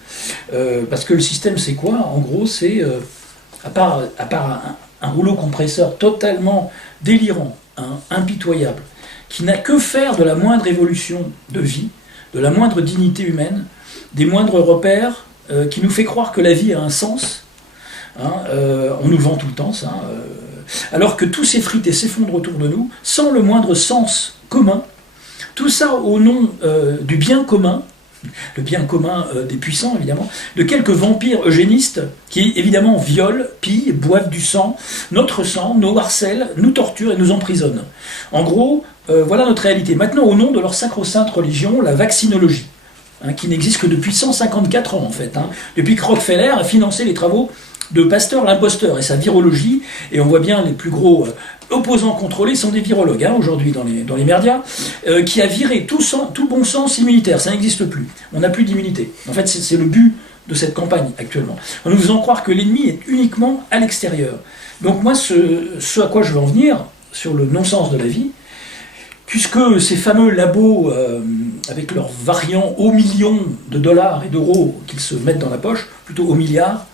Parce que le système c'est quoi? En gros c'est, à part un rouleau compresseur totalement délirant, impitoyable, qui n'a que faire de la moindre évolution de vie, de la moindre dignité humaine, des moindres repères, qui nous fait croire que la vie a un sens. On nous le vend tout le temps, ça. Alors que tout s'effrite et s'effondre autour de nous, sans le moindre sens commun. Tout ça au nom du bien commun, le bien commun des puissants évidemment, de quelques vampires eugénistes qui évidemment violent, pillent, boivent du sang, nos harcèlent, nous torturent et nous emprisonnent. En gros, voilà notre réalité. Maintenant, au nom de leur sacro-sainte religion, la vaccinologie, qui n'existe que depuis 154 ans en fait, depuis que Rockefeller a financé les travaux de Pasteur l'imposteur et sa virologie, et on voit bien les plus gros opposants contrôlés sont des virologues aujourd'hui dans les médias, qui a viré tout bon sens immunitaire, ça n'existe plus, on n'a plus d'immunité. En fait c'est le but de cette campagne actuellement, en nous faisant croire que l'ennemi est uniquement à l'extérieur. Donc moi ce à quoi je veux en venir, sur le non-sens de la vie, puisque ces fameux labos, avec leurs variants aux millions de dollars et d'euros qu'ils se mettent dans la poche, plutôt aux milliards,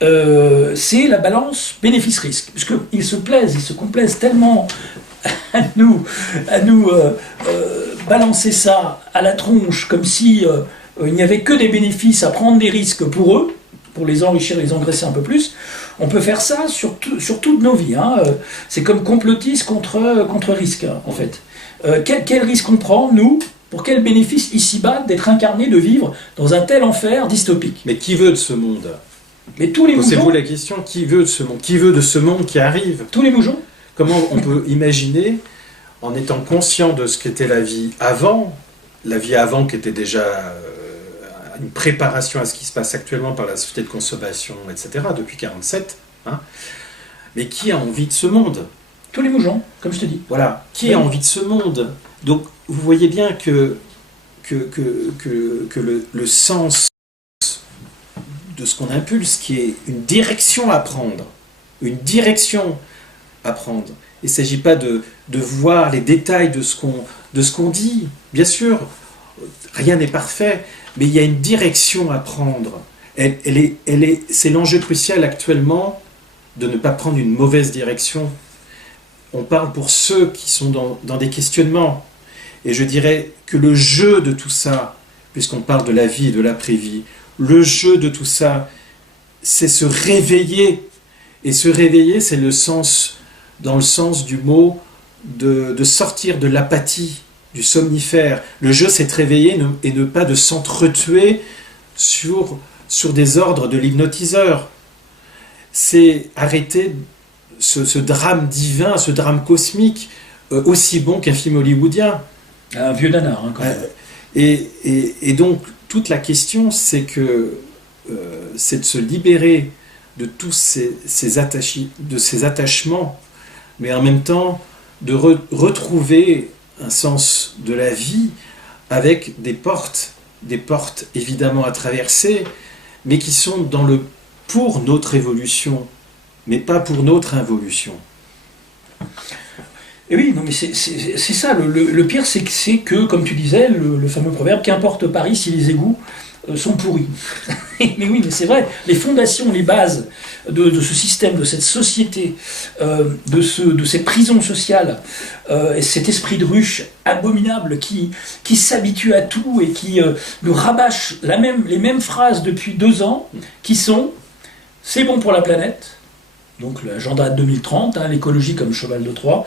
c'est la balance bénéfice-risque, puisqu'ils se complaisent tellement à nous balancer ça à la tronche, comme si il n'y avait que des bénéfices à prendre des risques pour eux, pour les enrichir et les engraisser un peu plus. On peut faire ça sur toutes nos vies. C'est comme complotiste contre risque, en fait. Quel risque on prend, nous, pour quel bénéfice ici-bas d'être incarné, de vivre dans un tel enfer dystopique? Mais qui veut de ce monde? Mais tous les moujons. Posez-vous la question, qui veut de ce monde? Qui veut de ce monde qui arrive? Tous les moujons. Comment on peut imaginer, en étant conscient de ce qu'était la vie avant qui était déjà une préparation à ce qui se passe actuellement par la société de consommation, etc., depuis 1947, mais qui a envie de ce monde? Tous les moujons, comme je te dis. Voilà, qui a envie de ce monde? Donc, vous voyez bien que le sens de ce qu'on impulse, qui est une direction à prendre, il ne s'agit pas de voir les détails de ce qu'on dit. Bien sûr, rien n'est parfait, mais il y a une direction à prendre. C'est l'enjeu crucial actuellement de ne pas prendre une mauvaise direction. On parle pour ceux qui sont dans des questionnements. Et je dirais que le jeu de tout ça, puisqu'on parle de la vie et de l'après-vie, le jeu de tout ça, c'est se réveiller. Et se réveiller, c'est dans le sens du mot, de sortir de l'apathie, du somnifère. Le jeu, c'est de réveiller et ne pas de s'entretuer sur des ordres de l'hypnotiseur. C'est arrêter ce drame divin, ce drame cosmique, aussi bon qu'un film hollywoodien. Un vieux nanar, quand même. Et donc, toute la question, c'est de se libérer de tous ces attachements, mais en même temps de retrouver un sens de la vie avec des portes évidemment à traverser, mais qui sont pour notre évolution, mais pas pour notre involution. Et oui, non, mais c'est ça. Le pire, c'est que, comme tu disais, le fameux proverbe, qu'importe Paris si les égouts sont pourris. Mais oui, mais c'est vrai. Les fondations, les bases de ce système, de cette société, de cette prison sociale, et cet esprit de ruche abominable qui s'habitue à tout et qui nous rabâche les mêmes phrases depuis 2 ans, qui sont « c'est bon pour la planète », donc l'agenda 2030, hein, l'écologie comme cheval de Troie,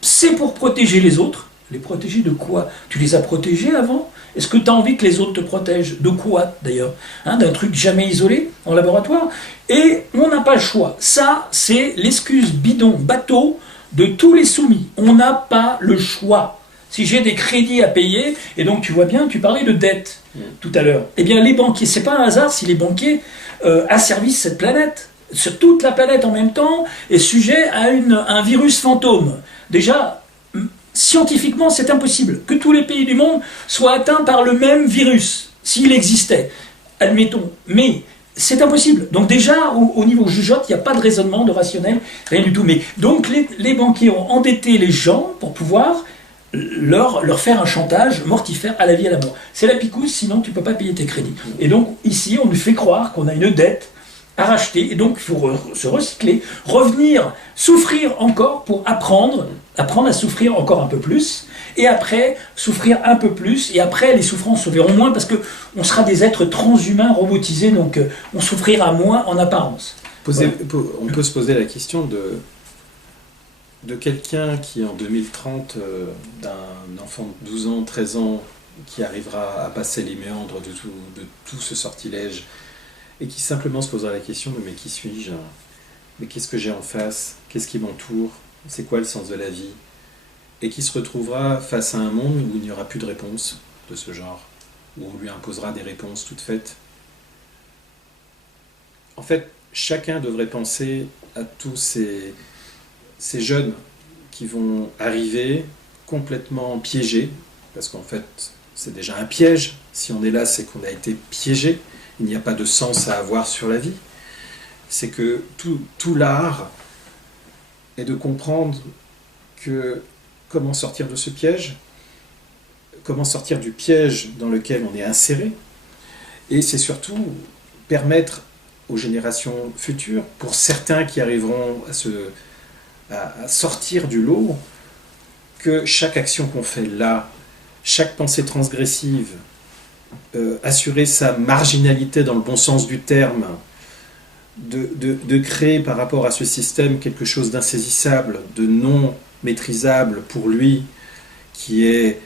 c'est pour protéger les autres. Les protéger de quoi? Tu les as protégés avant? Est-ce que tu as envie que les autres te protègent? De quoi d'ailleurs? Hein, d'un truc jamais isolé en laboratoire? Et on n'a pas le choix. Ça, c'est l'excuse bidon, bateau de tous les soumis. On n'a pas le choix. Si j'ai des crédits à payer, et donc tu vois bien, tu parlais de dette tout à l'heure, eh bien les banquiers, c'est pas un hasard si les banquiers asservissent cette planète, sur toute la planète en même temps, est sujet à un virus fantôme. Déjà, scientifiquement, c'est impossible que tous les pays du monde soient atteints par le même virus, s'il existait, admettons. Mais c'est impossible. Donc déjà, au niveau jugeote, il n'y a pas de raisonnement, de rationnel, rien du tout. Mais donc les banquiers ont endetté les gens pour pouvoir leur faire un chantage mortifère à la vie et à la mort. C'est la picouse, sinon tu ne peux pas payer tes crédits. Et donc ici, on nous fait croire qu'on a une dette à racheter, et donc il faut se recycler, revenir, souffrir encore pour apprendre à souffrir encore un peu plus, et après souffrir un peu plus, et après les souffrances se verront moins, parce qu'on sera des êtres transhumains robotisés, donc on souffrira moins en apparence. Voilà. On peut se poser la question de quelqu'un qui en 2030, d'un enfant de 12 ans, 13 ans, qui arrivera à passer les méandres de tout ce sortilège, et qui simplement se posera la question de mais qui suis-je? Mais qu'est-ce que j'ai en face? Qu'est-ce qui m'entoure? C'est quoi le sens de la vie? Et qui se retrouvera face à un monde où il n'y aura plus de réponse de ce genre, où on lui imposera des réponses toutes faites. En fait, chacun devrait penser à tous ces jeunes qui vont arriver complètement piégés, parce qu'en fait, c'est déjà un piège. Si on est là, c'est qu'on a été piégé. Il n'y a pas de sens à avoir sur la vie. C'est que tout l'art est de comprendre que comment sortir de ce piège, comment sortir du piège dans lequel on est inséré, et c'est surtout permettre aux générations futures, pour certains qui arriveront à sortir du lot, que chaque action qu'on fait là, chaque pensée transgressive, assurer sa marginalité dans le bon sens du terme, de créer par rapport à ce système quelque chose d'insaisissable, de non maîtrisable pour lui, qui est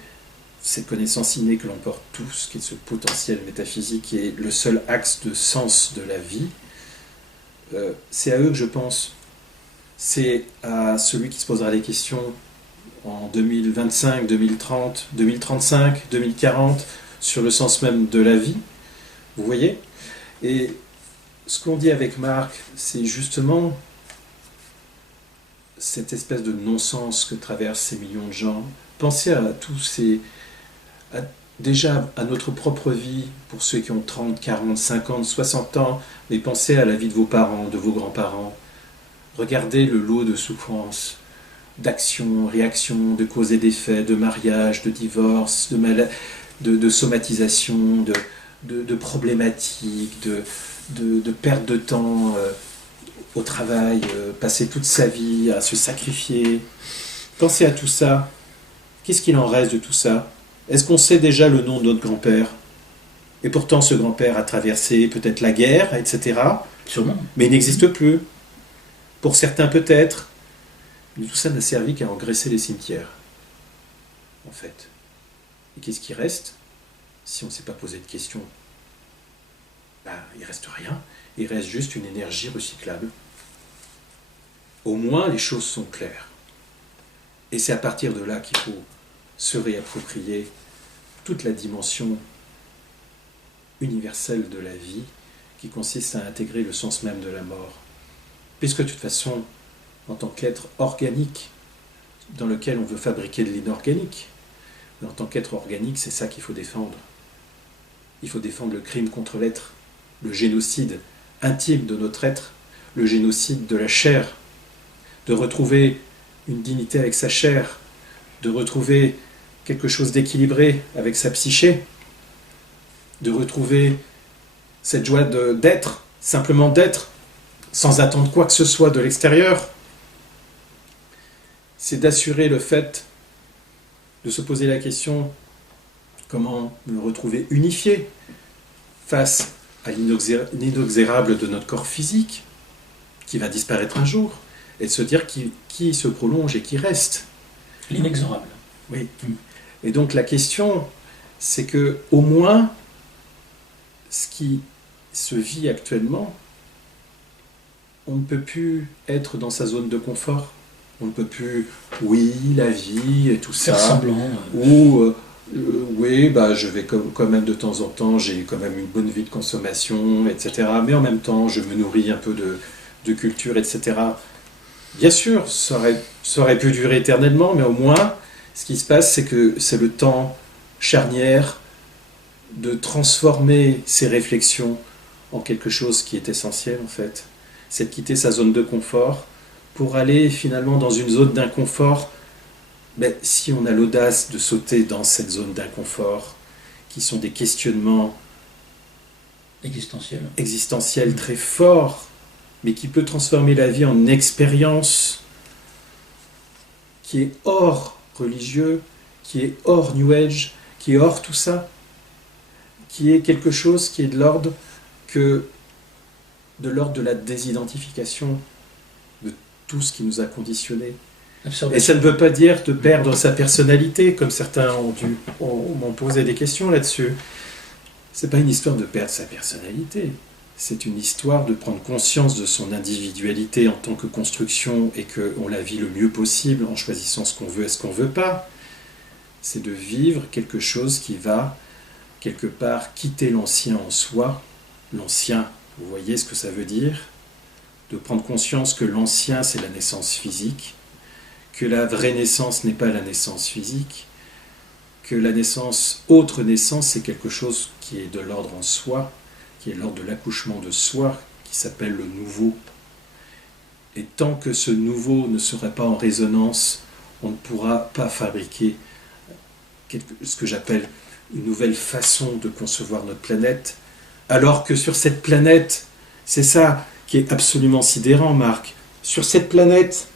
cette connaissance innée que l'on porte tous, qui est ce potentiel métaphysique, qui est le seul axe de sens de la vie, c'est à eux que je pense. C'est à celui qui se posera des questions en 2025, 2030, 2035, 2040, sur le sens même de la vie, vous voyez? Et ce qu'on dit avec Marc, c'est justement cette espèce de non-sens que traversent ces millions de gens. Pensez à déjà à notre propre vie, pour ceux qui ont 30, 40, 50, 60 ans, mais pensez à la vie de vos parents, de vos grands-parents. Regardez le lot de souffrances, d'actions, réactions, de causes et d'effets, de mariage, de divorce, de somatisation, de problématiques, de perte de temps au travail, passer toute sa vie à se sacrifier. Pensez à tout ça. Qu'est-ce qu'il en reste de tout ça? Est-ce qu'on sait déjà le nom de notre grand-père? Et pourtant, ce grand-père a traversé peut-être la guerre, etc. Sûrement. Mais il n'existe plus. Pour certains, peut-être. Mais tout ça n'a servi qu'à engraisser les cimetières, en fait. Et qu'est-ce qui reste si on ne s'est pas posé de questions? Il ne reste rien. Il reste juste une énergie recyclable. Au moins, les choses sont claires. Et c'est à partir de là qu'il faut se réapproprier toute la dimension universelle de la vie qui consiste à intégrer le sens même de la mort. Puisque de toute façon, en tant qu'être organique, dans lequel on veut fabriquer de l'inorganique. Mais en tant qu'être organique, c'est ça qu'il faut défendre. Il faut défendre le crime contre l'être, le génocide intime de notre être, le génocide de la chair, de retrouver une dignité avec sa chair, de retrouver quelque chose d'équilibré avec sa psyché, de retrouver cette joie d'être, simplement d'être, sans attendre quoi que ce soit de l'extérieur. C'est d'assurer le fait de se poser la question comment me retrouver unifié face à l'inexorable de notre corps physique qui va disparaître un jour, et de se dire qui se prolonge et qui reste. L'inexorable. Oui. Et donc la question, c'est que au moins, ce qui se vit actuellement, on ne peut plus être dans sa zone de confort. On ne peut plus, oui, la vie et tout ça. Faire semblant. Ou, oui, je vais quand même de temps en temps, j'ai quand même une bonne vie de consommation, etc. Mais en même temps, je me nourris un peu de culture, etc. Bien sûr, ça aurait pu durer éternellement, mais au moins, ce qui se passe, c'est que c'est le temps charnière de transformer ces réflexions en quelque chose qui est essentiel, en fait. C'est de quitter sa zone de confort pour aller finalement dans une zone d'inconfort. Mais si on a l'audace de sauter dans cette zone d'inconfort, qui sont des questionnements existentiels très forts, mais qui peut transformer la vie en expérience qui est hors religieux, qui est hors New Age, qui est hors tout ça, qui est quelque chose qui est de l'ordre de la désidentification de tout ce qui nous a conditionnés. Et ça ne veut pas dire de perdre sa personnalité, comme certains m'ont posé des questions là-dessus. C'est pas une histoire de perdre sa personnalité. C'est une histoire de prendre conscience de son individualité en tant que construction et qu'on la vit le mieux possible en choisissant ce qu'on veut et ce qu'on ne veut pas. C'est de vivre quelque chose qui va, quelque part, quitter l'ancien en soi. L'ancien, vous voyez ce que ça veut dire? De prendre conscience que l'ancien, c'est la naissance physique, que la vraie naissance n'est pas la naissance physique, que la naissance, autre naissance, c'est quelque chose qui est de l'ordre en soi, qui est l'ordre de l'accouchement de soi, qui s'appelle le nouveau. Et tant que ce nouveau ne sera pas en résonance, on ne pourra pas fabriquer ce que j'appelle une nouvelle façon de concevoir notre planète, alors que sur cette planète, c'est ça qui est absolument sidérant, Marc, sur cette planète,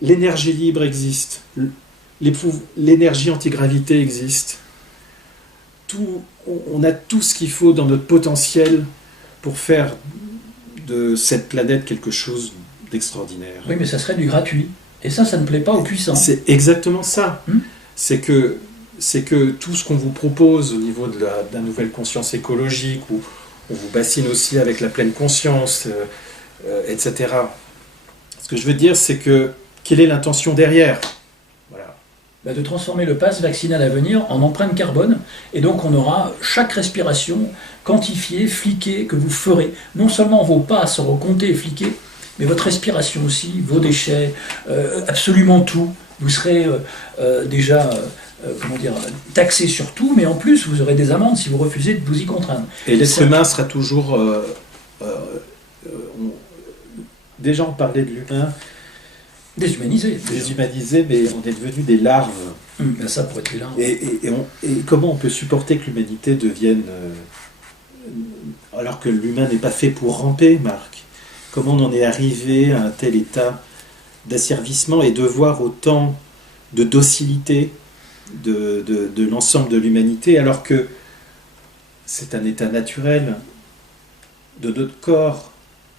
l'énergie libre existe, l'énergie antigravité existe, on a tout ce qu'il faut dans notre potentiel pour faire de cette planète quelque chose d'extraordinaire. Oui, mais ça serait du gratuit. Et ça ne plaît pas aux puissants. C'est exactement ça. C'est que tout ce qu'on vous propose au niveau de la nouvelle conscience écologique, où on vous bassine aussi avec la pleine conscience, etc. Ce que je veux dire, c'est que quelle est l'intention derrière ? Voilà. De transformer le pass vaccinal à venir en empreinte carbone, et donc on aura chaque respiration quantifiée, fliquée, que vous ferez. Non seulement vos pas seront comptés et fliqués, mais votre respiration aussi, vos déchets, absolument tout. Vous serez déjà taxé sur tout, mais en plus vous aurez des amendes si vous refusez de vous y contraindre. Et l'être humain sera toujours... déjà on parlait de l'humain... Déshumanisé, mais on est devenu des larves. Ça pourrait être des larves. Et comment on peut supporter que l'humanité devienne... alors que l'humain n'est pas fait pour ramper, Marc. Comment on en est arrivé à un tel état d'asservissement et de voir autant de docilité de l'ensemble de l'humanité, alors que c'est un état naturel de notre corps,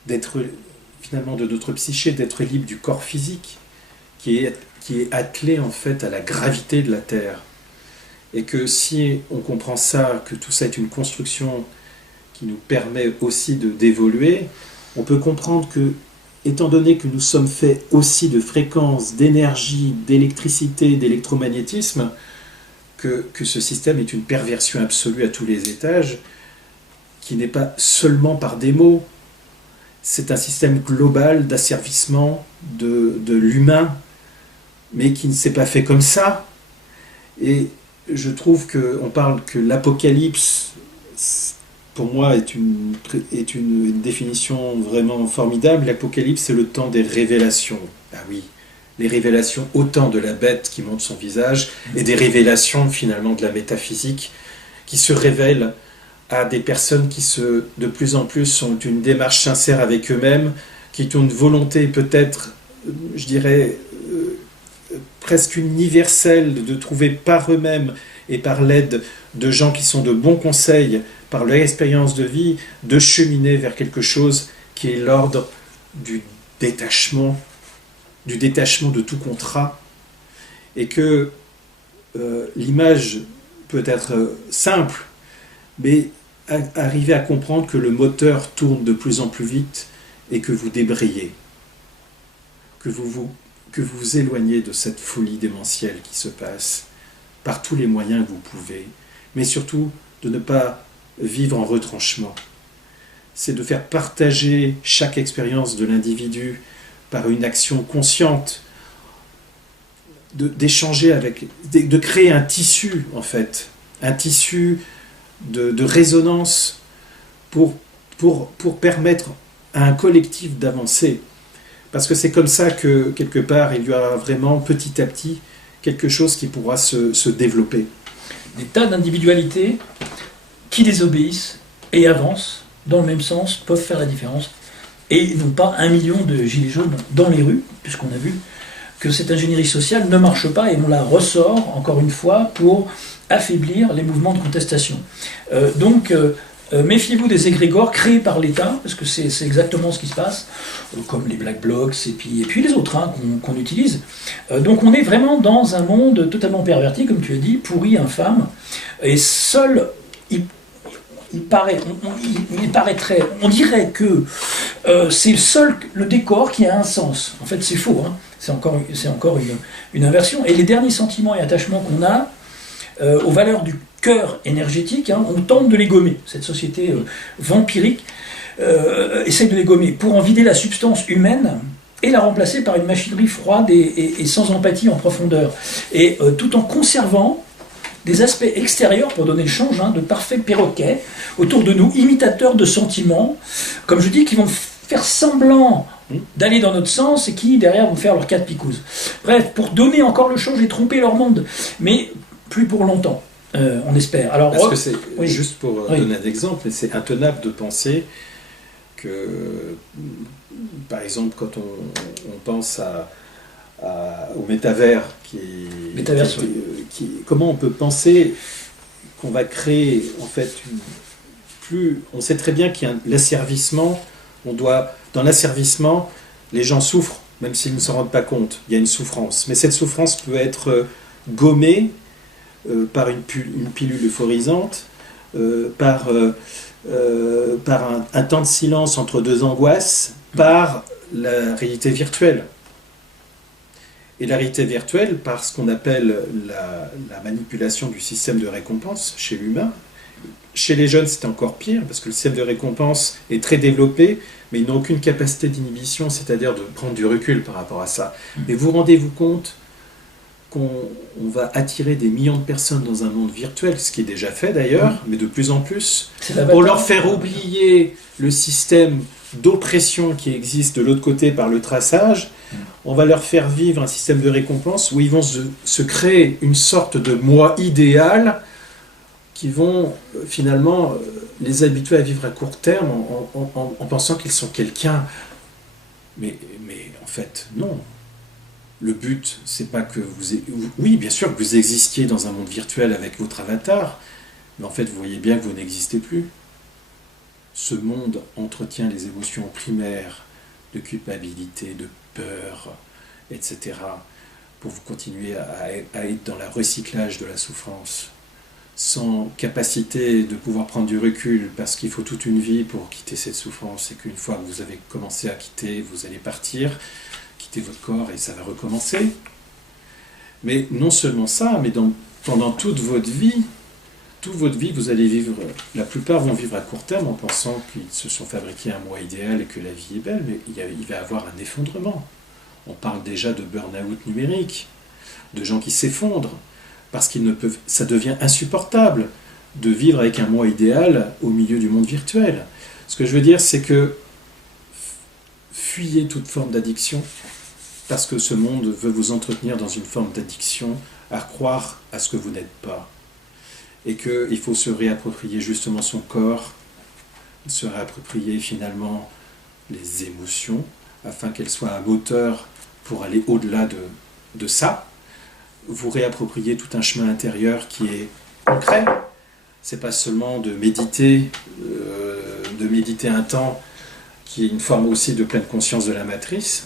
d'être finalement de notre psyché, d'être libre du corps physique, qui est attelé en fait à la gravité de la Terre. Et que si on comprend ça, que tout ça est une construction qui nous permet aussi d'évoluer, on peut comprendre que, étant donné que nous sommes faits aussi de fréquences, d'énergie, d'électricité, d'électromagnétisme, que ce système est une perversion absolue à tous les étages, qui n'est pas seulement par des mots, c'est un système global d'asservissement de l'humain mais qui ne s'est pas fait comme ça. Et je trouve qu'on parle que l'Apocalypse, pour moi, est une définition vraiment formidable. L'Apocalypse, c'est le temps des révélations. Ah oui, les révélations autant de la bête qui montre son visage, et des révélations finalement de la métaphysique qui se révèlent à des personnes qui de plus en plus ont une démarche sincère avec eux-mêmes, qui ont une volonté peut-être, je dirais, presque universelle de trouver par eux-mêmes et par l'aide de gens qui sont de bons conseils, par leur expérience de vie, de cheminer vers quelque chose qui est l'ordre du détachement de tout contrat, et que l'image peut être simple, mais arriver à comprendre que le moteur tourne de plus en plus vite et que vous débrayez, que vous vous éloignez de cette folie démentielle qui se passe par tous les moyens que vous pouvez, mais surtout de ne pas vivre en retranchement. C'est de faire partager chaque expérience de l'individu par une action consciente, d'échanger avec, de créer un tissu en fait, un tissu de résonance pour permettre à un collectif d'avancer. Parce que c'est comme ça que, quelque part, il y aura vraiment, petit à petit, quelque chose qui pourra se développer. Des tas d'individualités qui désobéissent et avancent dans le même sens peuvent faire la différence. Et non pas 1 million de gilets jaunes dans les rues, puisqu'on a vu que cette ingénierie sociale ne marche pas et on la ressort, encore une fois, pour affaiblir les mouvements de contestation. Donc, méfiez-vous des égrégores créés par l'État, parce que c'est exactement ce qui se passe, comme les Black Blocs et puis les autres qu'on utilise. Donc on est vraiment dans un monde totalement perverti, comme tu as dit, pourri, infâme, et seul, on dirait que c'est le décor qui a un sens. En fait, c'est faux, hein. C'est encore une inversion. Et les derniers sentiments et attachements qu'on a aux valeurs du cœur énergétique, hein, on tente de les gommer. Cette société vampirique essaie de les gommer pour en vider la substance humaine et la remplacer par une machinerie froide et sans empathie en profondeur. Et tout en conservant des aspects extérieurs, pour donner le change, hein, de parfaits perroquets autour de nous, imitateurs de sentiments, comme je dis, qui vont faire semblant d'aller dans notre sens et qui, derrière, vont faire leur cas de picouse. Bref, pour donner encore le change et tromper leur monde, mais plus pour longtemps, on espère. Alors, parce que c'est, oui, juste pour donner un exemple, c'est intenable de penser que, par exemple, quand on pense au métavers, comment on peut penser qu'on va créer, en fait, on sait très bien qu'il y a l'asservissement, dans l'asservissement, les gens souffrent, même s'ils ne s'en rendent pas compte, il y a une souffrance. Mais cette souffrance peut être gommée par une pilule euphorisante, par un temps de silence entre deux angoisses, par la réalité virtuelle. Et la réalité virtuelle, par ce qu'on appelle la manipulation du système de récompense chez l'humain. Chez les jeunes, c'est encore pire, parce que le système de récompense est très développé, mais ils n'ont aucune capacité d'inhibition, c'est-à-dire de prendre du recul par rapport à ça. Mais vous rendez-vous compte qu'on va attirer des millions de personnes dans un monde virtuel, ce qui est déjà fait d'ailleurs, mais de plus en plus, pour leur faire oublier le système d'oppression qui existe de l'autre côté par le traçage. On va leur faire vivre un système de récompense où ils vont se créer une sorte de moi idéal qui vont finalement les habituer à vivre à court terme en pensant qu'ils sont quelqu'un. Mais en fait, non. Le but, c'est pas que oui, bien sûr que vous existiez dans un monde virtuel avec votre avatar, mais en fait, vous voyez bien que vous n'existez plus. Ce monde entretient les émotions primaires de culpabilité, de peur, etc., pour vous continuer à être dans le recyclage de la souffrance, sans capacité de pouvoir prendre du recul, parce qu'il faut toute une vie pour quitter cette souffrance, et qu'une fois que vous avez commencé à quitter, vous allez partir, quitter votre corps, et ça va recommencer. Mais non seulement ça, mais pendant toute votre vie, vous allez vivre, la plupart vont vivre à court terme en pensant qu'ils se sont fabriqués un moi idéal et que la vie est belle, mais il va y avoir un effondrement. On parle déjà de burn-out numérique. de gens qui s'effondrent, parce qu'ils ne peuvent, ça devient insupportable de vivre avec un moi idéal au milieu du monde virtuel. Ce que je veux dire, c'est que fuyez toute forme d'addiction, parce que ce monde veut vous entretenir dans une forme d'addiction à croire à ce que vous n'êtes pas. Et qu'il faut se réapproprier justement son corps, se réapproprier finalement les émotions, afin qu'elles soient un moteur pour aller au-delà de ça. Vous réapproprier tout un chemin intérieur qui est concret. C'est pas seulement de méditer un temps qui est une forme aussi de pleine conscience de la matrice.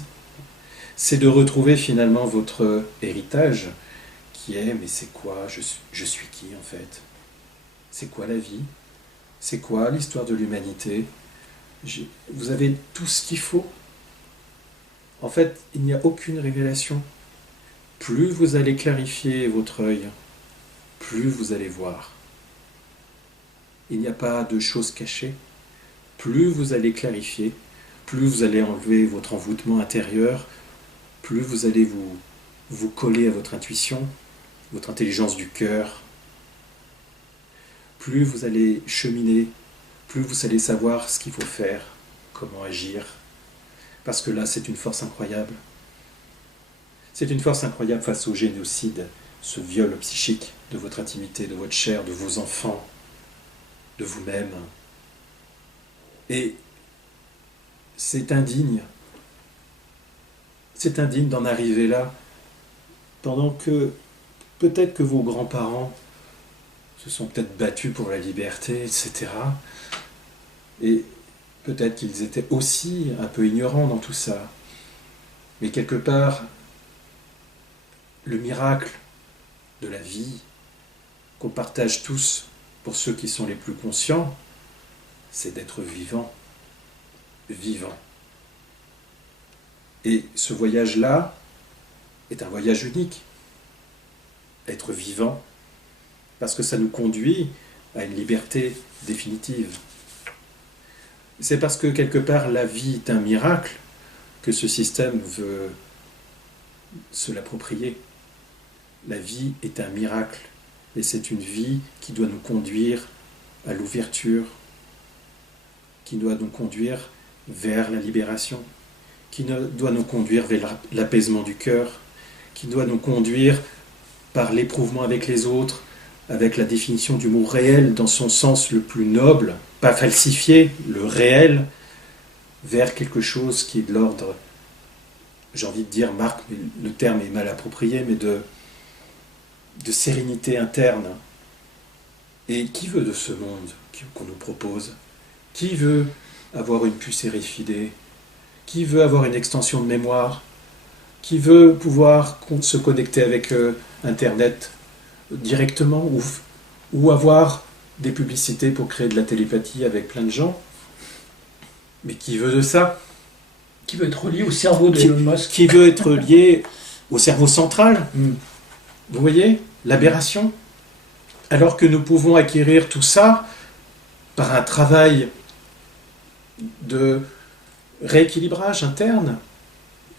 C'est de retrouver finalement votre héritage qui est, mais c'est quoi, je suis qui en fait? C'est quoi la vie? C'est quoi l'histoire de l'humanité? Vous avez tout ce qu'il faut. En fait, il n'y a aucune révélation. Plus vous allez clarifier votre œil, plus vous allez voir. Il n'y a pas de choses cachées. Plus vous allez clarifier, plus vous allez enlever votre envoûtement intérieur, plus vous allez vous coller à votre intuition, votre intelligence du cœur. Plus vous allez cheminer, plus vous allez savoir ce qu'il faut faire, comment agir. Parce que là, c'est une force incroyable. C'est une force incroyable face au génocide, ce viol psychique de votre intimité, de votre chair, de vos enfants, de vous-même. Et c'est indigne. C'est indigne d'en arriver là, pendant que peut-être que vos grands-parents se sont peut-être battus pour la liberté, etc. Et peut-être qu'ils étaient aussi un peu ignorants dans tout ça. Mais quelque part, le miracle de la vie qu'on partage tous pour ceux qui sont les plus conscients, c'est d'être vivant. Vivant. Et ce voyage-là est un voyage unique. Être vivant, parce que ça nous conduit à une liberté définitive. C'est parce que quelque part la vie est un miracle que ce système veut se l'approprier. La vie est un miracle et c'est une vie qui doit nous conduire à l'ouverture, qui doit nous conduire vers la libération, qui doit nous conduire vers l'apaisement du cœur, qui doit nous conduire par l'éprouvement avec les autres, avec la définition du mot réel dans son sens le plus noble, pas falsifié, le réel, vers quelque chose qui est de l'ordre, j'ai envie de dire, Marc, mais le terme est mal approprié, mais de sérénité interne. Et qui veut de ce monde qu'on nous propose? Qui veut avoir une puce RFID? Qui veut avoir une extension de mémoire? Qui veut pouvoir se connecter avec Internet directement ou avoir des publicités pour créer de la télépathie avec plein de gens? Mais qui veut de ça? Qui veut être relié au cerveau d'Elon Musk? Qui veut être lié au cerveau central? Vous voyez l'aberration? Alors que nous pouvons acquérir tout ça par un travail de rééquilibrage interne,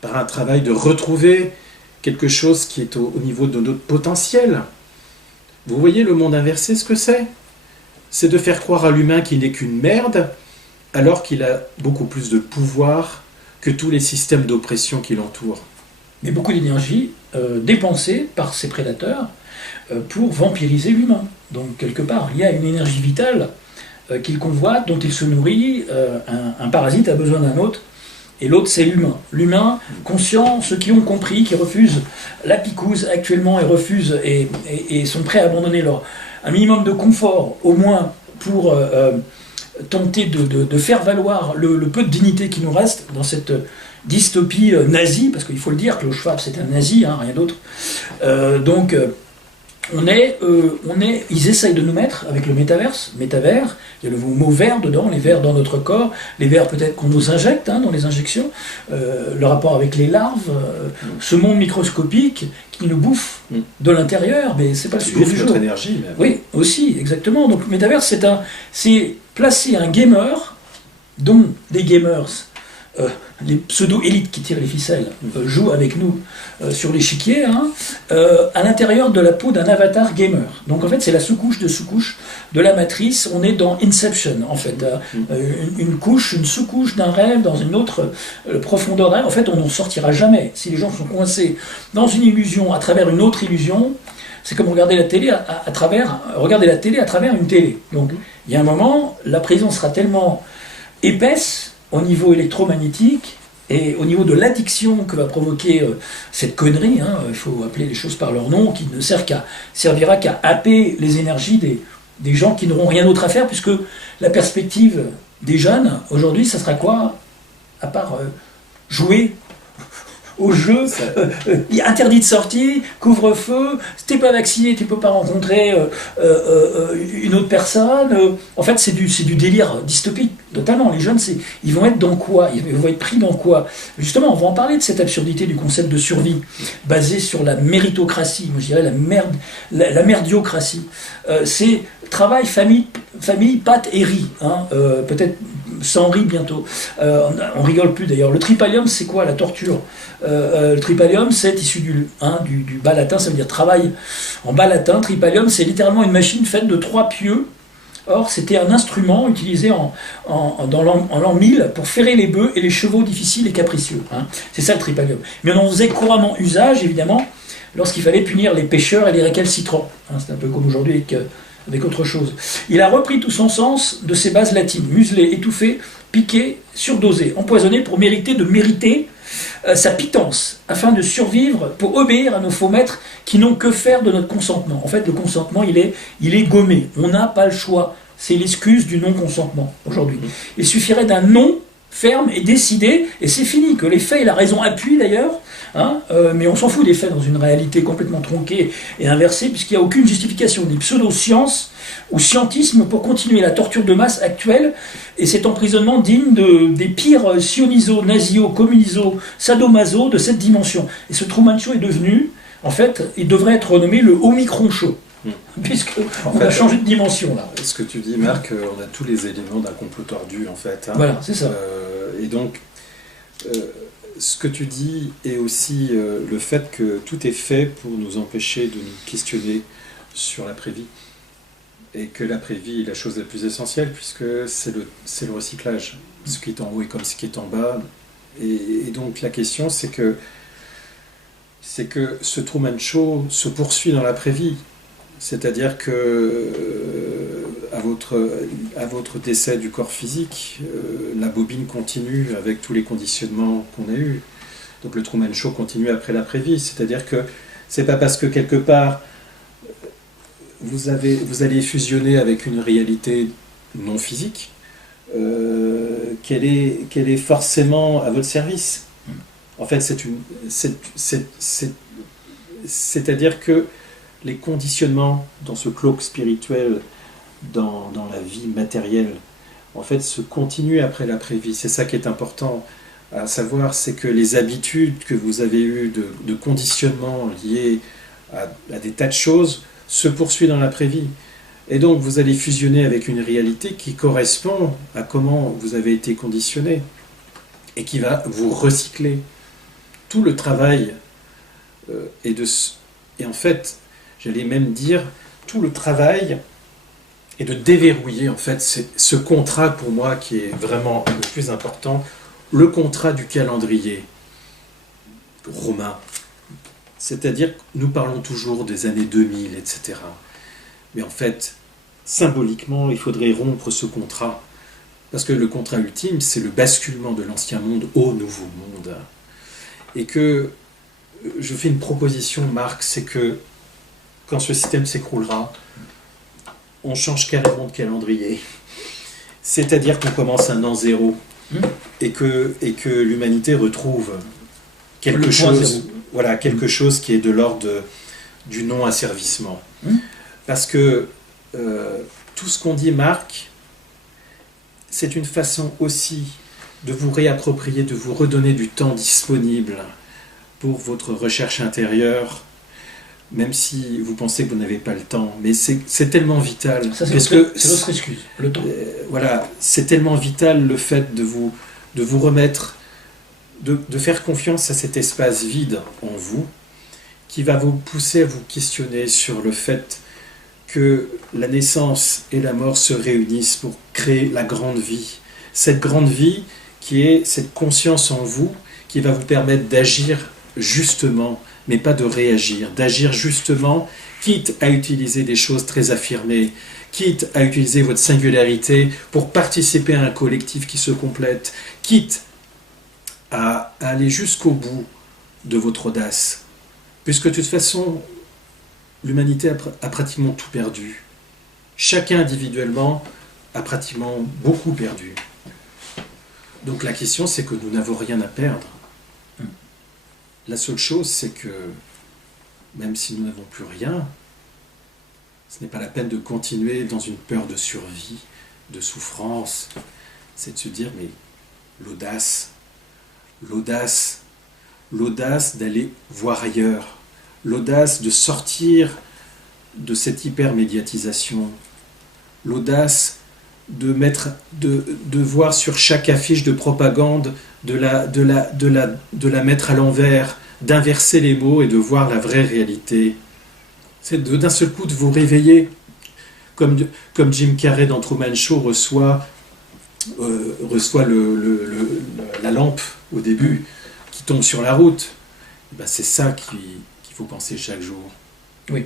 par un travail de retrouver quelque chose qui est au niveau de notre potentiel. Vous voyez le monde inversé, ce que c'est? C'est de faire croire à l'humain qu'il n'est qu'une merde, alors qu'il a beaucoup plus de pouvoir que tous les systèmes d'oppression qui l'entourent. Mais beaucoup d'énergie dépensée par ces prédateurs pour vampiriser l'humain. Donc quelque part, il y a une énergie vitale qu'il convoite, dont il se nourrit. Un parasite a besoin d'un autre, et l'autre c'est l'humain. L'humain conscient, ceux qui ont compris, qui refusent la picouse actuellement et refusent et sont prêts à abandonner un minimum de confort, au moins pour tenter de faire valoir le peu de dignité qui nous reste dans cette dystopie nazie, parce qu'il faut le dire, Klaus Schwab c'est un nazi, hein, rien d'autre. Ils essayent de nous mettre avec le métavers, il y a le mot vert dedans, les vers dans notre corps, les vers peut-être qu'on nous injecte dans les injections, le rapport avec les larves, ce monde microscopique qui nous bouffe de l'intérieur, mais c'est pas le sujet du jour. Notre énergie, même. Oui, aussi, exactement. Donc le métavers, c'est placer un gamer, dont des gamers les pseudo-élites qui tirent les ficelles jouent avec nous sur l'échiquier, à l'intérieur de la peau d'un avatar gamer. Donc en fait, c'est la sous-couche de la matrice. On est dans Inception, en fait. Une sous-couche d'un rêve dans une autre profondeur d'un rêve. En fait, on n'en sortira jamais. Si les gens sont coincés dans une illusion à travers une autre illusion, c'est comme regarder la télé regarder la télé à travers une télé. Donc il y a un moment, la prison sera tellement épaisse au niveau électromagnétique et au niveau de l'addiction que va provoquer cette connerie, il faut appeler les choses par leur nom, qui ne servira qu'à happer les énergies des gens qui n'auront rien d'autre à faire, puisque la perspective des jeunes, aujourd'hui, ça sera quoi? À part jouer au jeu, interdit de sortie, couvre-feu, si t'es pas vacciné, tu peux pas rencontrer une autre personne. En fait, c'est du délire dystopique, totalement. Les jeunes, ils vont être dans quoi? Ils vont être pris dans quoi? Justement, on va en parler de cette absurdité du concept de survie, basé sur la méritocratie, moi je dirais la merdiocratie. C'est travail, famille, pâte et riz, peut-être sans riz bientôt. On rigole plus d'ailleurs. Le tripalium, c'est quoi? La torture. Le tripalium, c'est issu du bas latin, ça veut dire travail en bas latin. Tripalium, c'est littéralement une machine faite de 3 pieux. Or, c'était un instrument utilisé en l'an 1000 pour ferrer les bœufs et les chevaux difficiles et capricieux. C'est ça le tripalium. Mais on en faisait couramment usage, évidemment, lorsqu'il fallait punir les pêcheurs et les récalcitrants. C'est un peu comme aujourd'hui avec autre chose. Il a repris tout son sens de ses bases latines: muselé, étouffé, piqué, surdosé, empoisonné pour mériter sa pitance, afin de survivre, pour obéir à nos faux maîtres qui n'ont que faire de notre consentement. En fait, le consentement, il est gommé. On n'a pas le choix. C'est l'excuse du non-consentement aujourd'hui. Il suffirait d'un non ferme et décidé, et c'est fini. Que les faits et la raison appuient d'ailleurs, mais on s'en fout des faits dans une réalité complètement tronquée et inversée, puisqu'il n'y a aucune justification, ni pseudo-science ou scientisme pour continuer la torture de masse actuelle et cet emprisonnement digne des pires sioniso, nazio, communiso, sadomaso de cette dimension. Et ce Truman Show est devenu, en fait, il devrait être renommé le Omicron Show. Puisqu'on a changé de dimension là. Ce que tu dis, Marc, on a tous les éléments d'un complot tordu en fait. Voilà, c'est ça. Et donc, ce que tu dis est aussi le fait que tout est fait pour nous empêcher de nous questionner sur l'après-vie. Et que l'après-vie est la chose la plus essentielle, puisque c'est le recyclage. Ce qui est en haut est comme ce qui est en bas. Et donc la question, c'est que ce Truman Show se poursuit dans l'après-vie. C'est-à-dire que à votre décès du corps physique, la bobine continue avec tous les conditionnements qu'on a eus. Donc le Truman Show continue après l'après-vie. C'est-à-dire que c'est pas parce que quelque part vous allez fusionner avec une réalité non physique qu'elle est forcément à votre service. En fait, c'est-à-dire que les conditionnements dans ce cloaque spirituel, dans la vie matérielle, en fait, se continuent après l'après-vie. C'est ça qui est important à savoir, c'est que les habitudes que vous avez eues de conditionnement liées à des tas de choses se poursuivent dans l'après-vie. Et donc, vous allez fusionner avec une réalité qui correspond à comment vous avez été conditionné et qui va vous recycler. Tout le travail et en fait, j'allais même dire, tout le travail est de déverrouiller, en fait, ce contrat pour moi qui est vraiment le plus important, le contrat du calendrier romain. C'est-à-dire que nous parlons toujours des années 2000, etc. Mais en fait, symboliquement, il faudrait rompre ce contrat. Parce que le contrat ultime, c'est le basculement de l'ancien monde au nouveau monde. Et que je fais une proposition, Marc, c'est que quand ce système s'écroulera, on change carrément de calendrier. C'est-à-dire qu'on commence un an zéro et que l'humanité retrouve quelque chose qui est de l'ordre du non-asservissement. Parce que tout ce qu'on dit, Marc, c'est une façon aussi de vous réapproprier, de vous redonner du temps disponible pour votre recherche intérieure, même si vous pensez que vous n'avez pas le temps, mais c'est tellement vital. Ça, c'est votre excuse, le temps. Voilà, c'est tellement vital le fait de vous remettre de faire confiance à cet espace vide en vous qui va vous pousser à vous questionner sur le fait que la naissance et la mort se réunissent pour créer la grande vie. Cette grande vie qui est cette conscience en vous qui va vous permettre d'agir justement, mais pas de réagir, d'agir justement, quitte à utiliser des choses très affirmées, quitte à utiliser votre singularité pour participer à un collectif qui se complète, quitte à aller jusqu'au bout de votre audace. Puisque de toute façon, l'humanité a pratiquement tout perdu. Chacun individuellement a pratiquement beaucoup perdu. Donc la question, c'est que nous n'avons rien à perdre. La seule chose, c'est que même si nous n'avons plus rien, ce n'est pas la peine de continuer dans une peur de survie, de souffrance. C'est de se dire, mais l'audace d'aller voir ailleurs, l'audace de sortir de cette hypermédiatisation, l'audace de voir sur chaque affiche de propagande, de la mettre à l'envers, d'inverser les mots et de voir la vraie réalité. C'est d'un seul coup de vous réveiller, comme Jim Carrey dans Truman Show reçoit la lampe au début, qui tombe sur la route. Ben c'est ça qu'il faut penser chaque jour. Oui,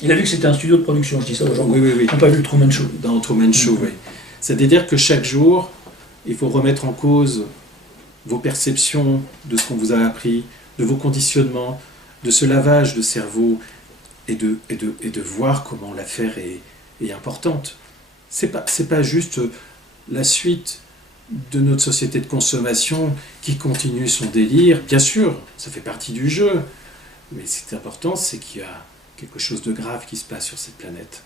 il a vu que c'était un studio de production, je dis ça aux gens. Oui. Ils n'ont pas vu le Truman Show. Dans Truman Show, oui. C'est-à-dire que chaque jour, il faut remettre en cause vos perceptions de ce qu'on vous a appris, de vos conditionnements, de ce lavage de cerveau et de voir comment l'affaire est importante. C'est pas juste la suite de notre société de consommation qui continue son délire. Bien sûr, ça fait partie du jeu, mais ce qui est important, c'est qu'il y a quelque chose de grave qui se passe sur cette planète.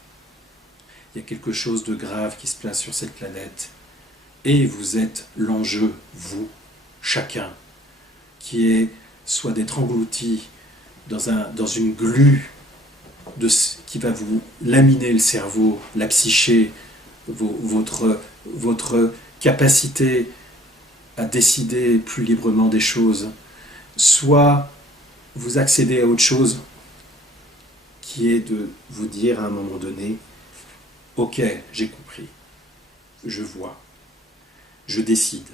Il y a quelque chose de grave qui se passe sur cette planète. Et vous êtes l'enjeu, vous, chacun, qui est soit d'être englouti dans une glu qui va vous laminer le cerveau, la psyché, votre capacité à décider plus librement des choses, soit vous accédez à autre chose qui est de vous dire à un moment donné, ok, j'ai compris, je vois, je décide.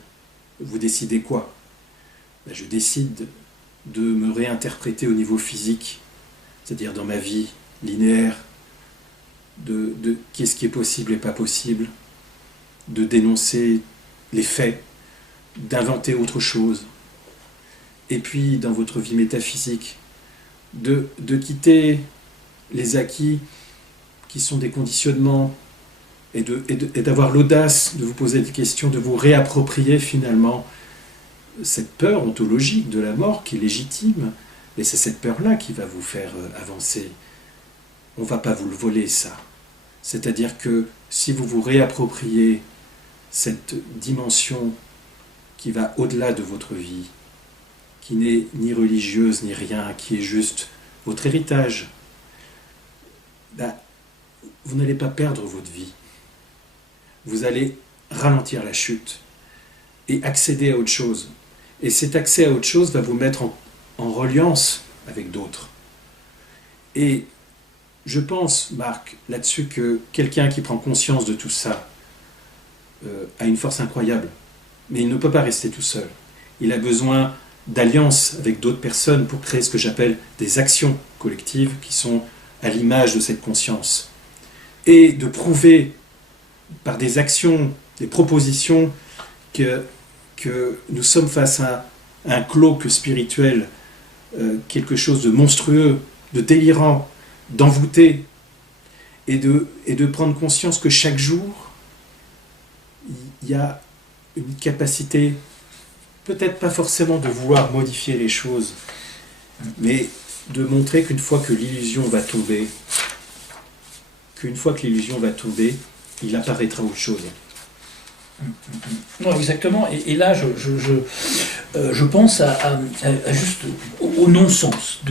Vous décidez quoi? Ben, je décide de me réinterpréter au niveau physique, c'est-à-dire dans ma vie linéaire, de qu'est-ce qui est possible et pas possible, de dénoncer les faits, d'inventer autre chose. Et puis, dans votre vie métaphysique, de quitter les acquis qui sont des conditionnements et d'avoir l'audace de vous poser des questions, de vous réapproprier finalement cette peur ontologique de la mort qui est légitime. Et c'est cette peur-là qui va vous faire avancer. On ne va pas vous le voler, ça. C'est-à-dire que si vous vous réappropriez cette dimension qui va au-delà de votre vie, qui n'est ni religieuse ni rien, qui est juste votre héritage, ben, vous n'allez pas perdre votre vie. Vous allez ralentir la chute et accéder à autre chose. Et cet accès à autre chose va vous mettre en reliance avec d'autres. Et je pense, Marc, là-dessus, que quelqu'un qui prend conscience de tout ça a une force incroyable. Mais il ne peut pas rester tout seul. Il a besoin d'alliance avec d'autres personnes pour créer ce que j'appelle des actions collectives qui sont à l'image de cette conscience. Et de prouver par des actions, des propositions que nous sommes face à un cloque spirituel, quelque chose de monstrueux, de délirant, d'envoûté, et de prendre conscience que chaque jour, il y a une capacité, peut-être pas forcément de vouloir modifier les choses, mais de montrer qu'une fois que l'illusion va tomber, il apparaîtra autre chose. Non, exactement. Et là, je pense à juste au non-sens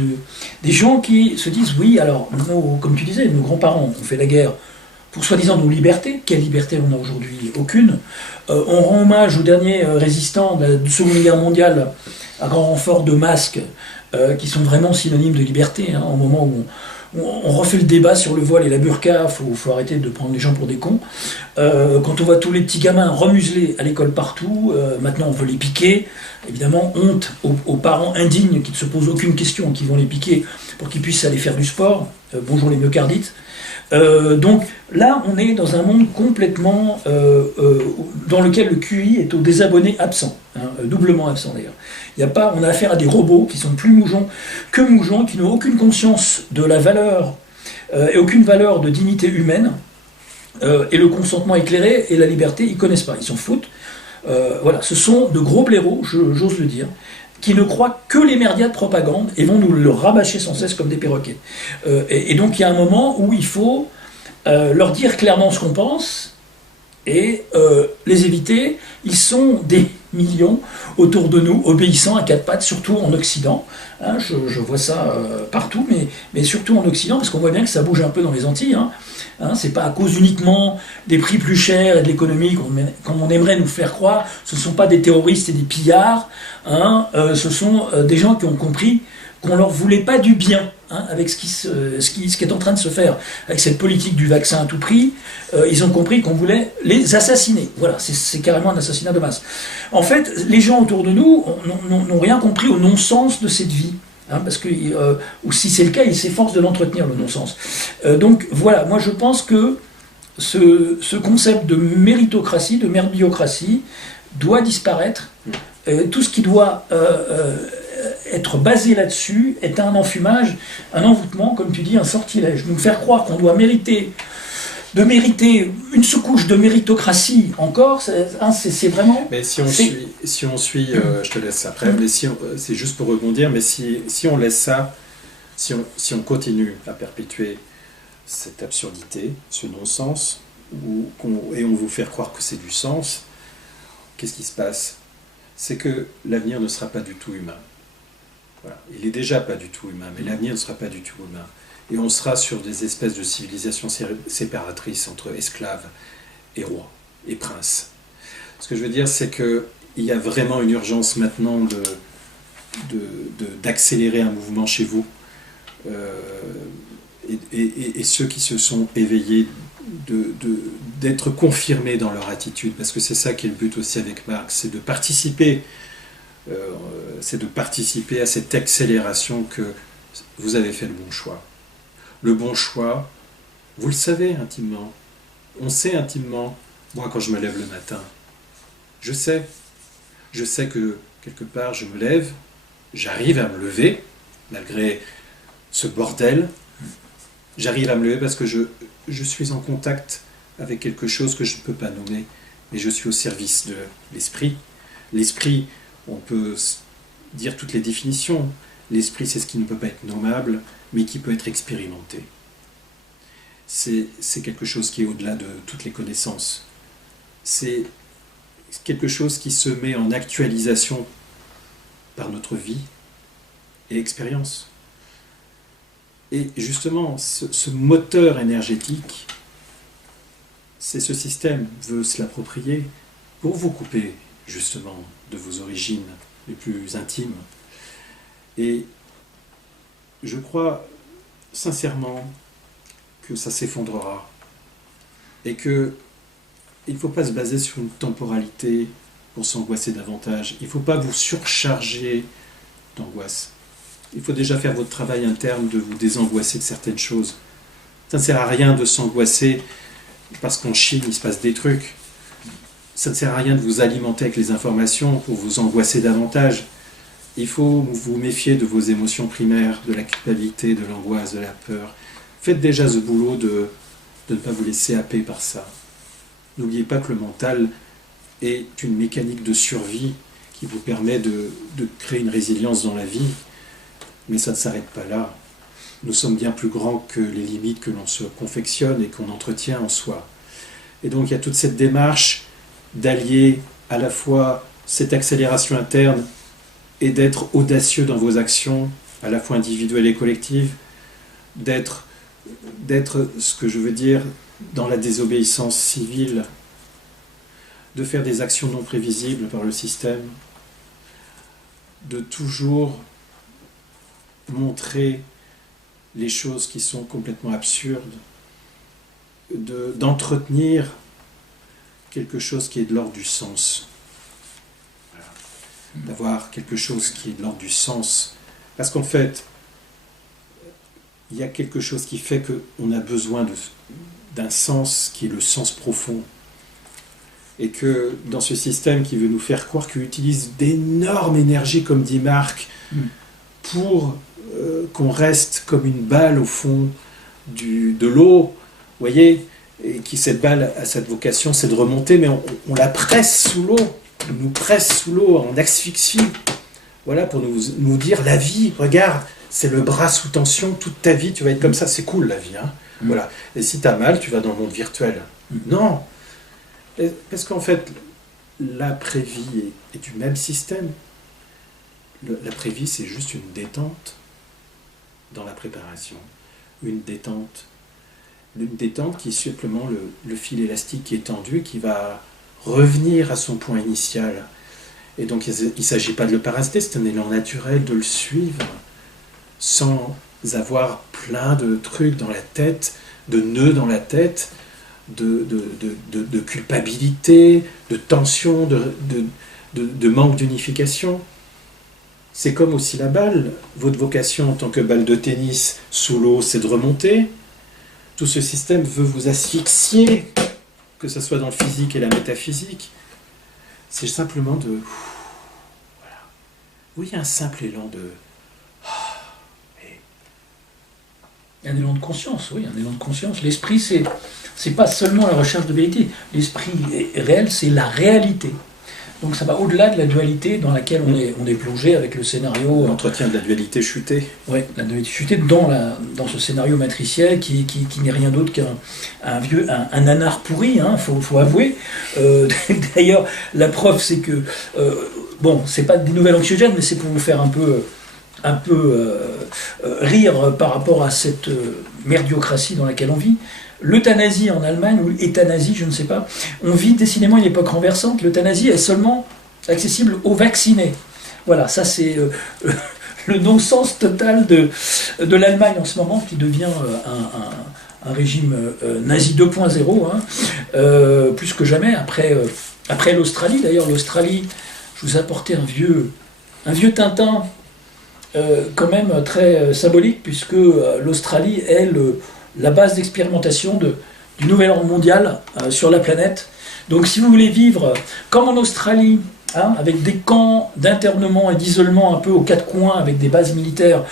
des gens qui se disent oui, alors comme tu disais, nos grands-parents ont fait la guerre pour soi-disant nos libertés. Quelle liberté on a aujourd'hui? Aucune. On rend hommage aux derniers résistants de la Seconde Guerre mondiale à grand renfort de masques qui sont vraiment synonymes de liberté, au moment où on refait le débat sur le voile et la burqa. Faut arrêter de prendre les gens pour des cons. Quand on voit tous les petits gamins remuselés à l'école partout, maintenant on veut les piquer. Évidemment, honte aux parents indignes qui ne se posent aucune question, qui vont les piquer pour qu'ils puissent aller faire du sport. Bonjour les myocardites. Donc là, on est dans un monde complètement dans lequel le QI est au désabonné absent, doublement absent d'ailleurs. On a affaire à des robots qui sont plus mougeons que mougeons, qui n'ont aucune conscience de la valeur et aucune valeur de dignité humaine. Et le consentement éclairé et la liberté, ils ne connaissent pas, ils s'en foutent. Voilà, ce sont de gros blaireaux, j'ose le dire, qui ne croient que les merdias de propagande et vont nous le rabâcher sans cesse comme des perroquets. Et donc il y a un moment où il faut leur dire clairement ce qu'on pense et les éviter. Ils sont des millions autour de nous, obéissants à quatre pattes, surtout en Occident. Je vois ça partout, mais surtout en Occident, parce qu'on voit bien que ça bouge un peu dans les Antilles. C'est pas à cause uniquement des prix plus chers et de l'économie comme on aimerait nous faire croire. Ce ne sont pas des terroristes et des pillards. Ce sont des gens qui ont compris qu'on leur voulait pas du bien avec ce qui est en train de se faire, avec cette politique du vaccin à tout prix. Ils ont compris qu'on voulait les assassiner. Voilà, c'est carrément un assassinat de masse. En fait, les gens autour de nous n'ont rien compris au non-sens de cette vie. Parce que, ou si c'est le cas, ils s'efforcent de l'entretenir, le non-sens. Donc voilà, moi je pense que ce concept de méritocratie, de merdiocratie, doit disparaître. Tout ce qui doit être basé là-dessus est un enfumage, un envoûtement, comme tu dis, un sortilège. Nous faire croire qu'on doit mériter une sous-couche de méritocratie encore, c'est vraiment... Mais si on suit, je te laisse après, mais c'est juste pour rebondir, mais si on laisse ça, si on continue à perpétuer cette absurdité, ce non-sens, et on vous faire croire que c'est du sens, qu'est-ce qui se passe? C'est que l'avenir ne sera pas du tout humain. Voilà. Il est déjà pas du tout humain, mais l'avenir ne sera pas du tout humain. Et on sera sur des espèces de civilisations séparatrices entre esclaves et rois et princes. Ce que je veux dire, c'est qu'il y a vraiment une urgence maintenant d'accélérer un mouvement chez vous. Et ceux qui se sont éveillés, d'être confirmés dans leur attitude, parce que c'est ça qui est le but aussi avec Marx, c'est de participer à cette accélération que vous avez fait le bon choix. Le bon choix, vous le savez intimement. On sait intimement. Moi, quand je me lève le matin, je sais que quelque part, je me lève, j'arrive à me lever, malgré ce bordel. J'arrive à me lever parce que je suis en contact avec quelque chose que je ne peux pas nommer, mais je suis au service de l'esprit. L'esprit, on peut dire toutes les définitions. L'esprit, c'est ce qui ne peut pas être nommable, mais qui peut être expérimenté. C'est quelque chose qui est au-delà de toutes les connaissances. C'est quelque chose qui se met en actualisation par notre vie et expérience. Et justement, ce moteur énergétique, c'est ce système veut se l'approprier pour vous couper justement de vos origines les plus intimes. Et je crois sincèrement que ça s'effondrera et que il ne faut pas se baser sur une temporalité pour s'angoisser davantage. Il ne faut pas vous surcharger d'angoisse. Il faut déjà faire votre travail interne de vous désangoisser de certaines choses. Ça ne sert à rien de s'angoisser parce qu'en Chine il se passe des trucs. Ça ne sert à rien de vous alimenter avec les informations pour vous angoisser davantage. Il faut vous méfier de vos émotions primaires, de la culpabilité, de l'angoisse, de la peur. Faites déjà ce boulot de ne pas vous laisser happer par ça. N'oubliez pas que le mental est une mécanique de survie qui vous permet de créer une résilience dans la vie. Mais ça ne s'arrête pas là. Nous sommes bien plus grands que les limites que l'on se confectionne et qu'on entretient en soi. Et donc il y a toute cette démarche d'allier à la fois cette accélération interne et d'être audacieux dans vos actions, à la fois individuelles et collectives, d'être ce que je veux dire, dans la désobéissance civile, de faire des actions non prévisibles par le système, de toujours montrer les choses qui sont complètement absurdes, d'entretenir quelque chose qui est de l'ordre du sens. Voilà. D'avoir quelque chose qui est de l'ordre du sens. Parce qu'en fait, il y a quelque chose qui fait qu'on a besoin d'un sens qui est le sens profond. Et que dans ce système qui veut nous faire croire qu'il utilise d'énormes énergies, comme dit Marc, pour qu'on reste comme une balle au fond de l'eau, vous voyez, et cette balle a cette vocation, c'est de remonter, mais on la presse sous l'eau, on nous presse sous l'eau, on asphyxie, voilà, pour nous dire la vie, regarde, c'est le bras sous tension, toute ta vie, tu vas être comme ça, c'est cool la vie, hein, voilà. Et si tu as mal, tu vas dans le monde virtuel. Non, parce qu'en fait, l'après-vie est du même système. L'après-vie, c'est juste une détente dans la préparation, une détente qui est simplement le fil élastique qui est tendu, qui va revenir à son point initial. Et donc il ne s'agit pas de le parasiter, c'est un élan naturel de le suivre, sans avoir plein de trucs dans la tête, de nœuds dans la tête, de culpabilité, de tension, de manque d'unification. C'est comme aussi la balle. Votre vocation en tant que balle de tennis sous l'eau, c'est de remonter. Tout ce système veut vous asphyxier, que ce soit dans le physique et la métaphysique. C'est simplement de... Voilà. Oui, un simple élan de... Un élan de conscience, oui, un élan de conscience. L'esprit, c'est pas seulement la recherche de vérité. L'esprit réel, c'est la réalité. Donc ça va au-delà de la dualité dans laquelle on est plongé avec le scénario... L'entretien de la dualité chutée. Oui, la dualité chutée dans ce scénario matriciel qui n'est rien d'autre qu'un nanar pourri, hein, faut avouer. D'ailleurs, la preuve, c'est que... bon, c'est pas des nouvelles anxiogènes, mais c'est pour vous faire un peu rire par rapport à cette merdiocratie dans laquelle on vit. L'euthanasie en Allemagne, ou euthanasie, je ne sais pas, on vit décidément une époque renversante. L'euthanasie est seulement accessible aux vaccinés. Voilà, ça c'est le non-sens total de l'Allemagne en ce moment, qui devient un régime nazi 2.0, hein, plus que jamais, après l'Australie. D'ailleurs, l'Australie, je vous ai apporté un vieux Tintin, quand même très symbolique, puisque l'Australie est la base d'expérimentation du nouvel ordre mondial sur la planète. Donc si vous voulez vivre comme en Australie, hein, avec des camps d'internement et d'isolement un peu aux quatre coins, avec des bases militaires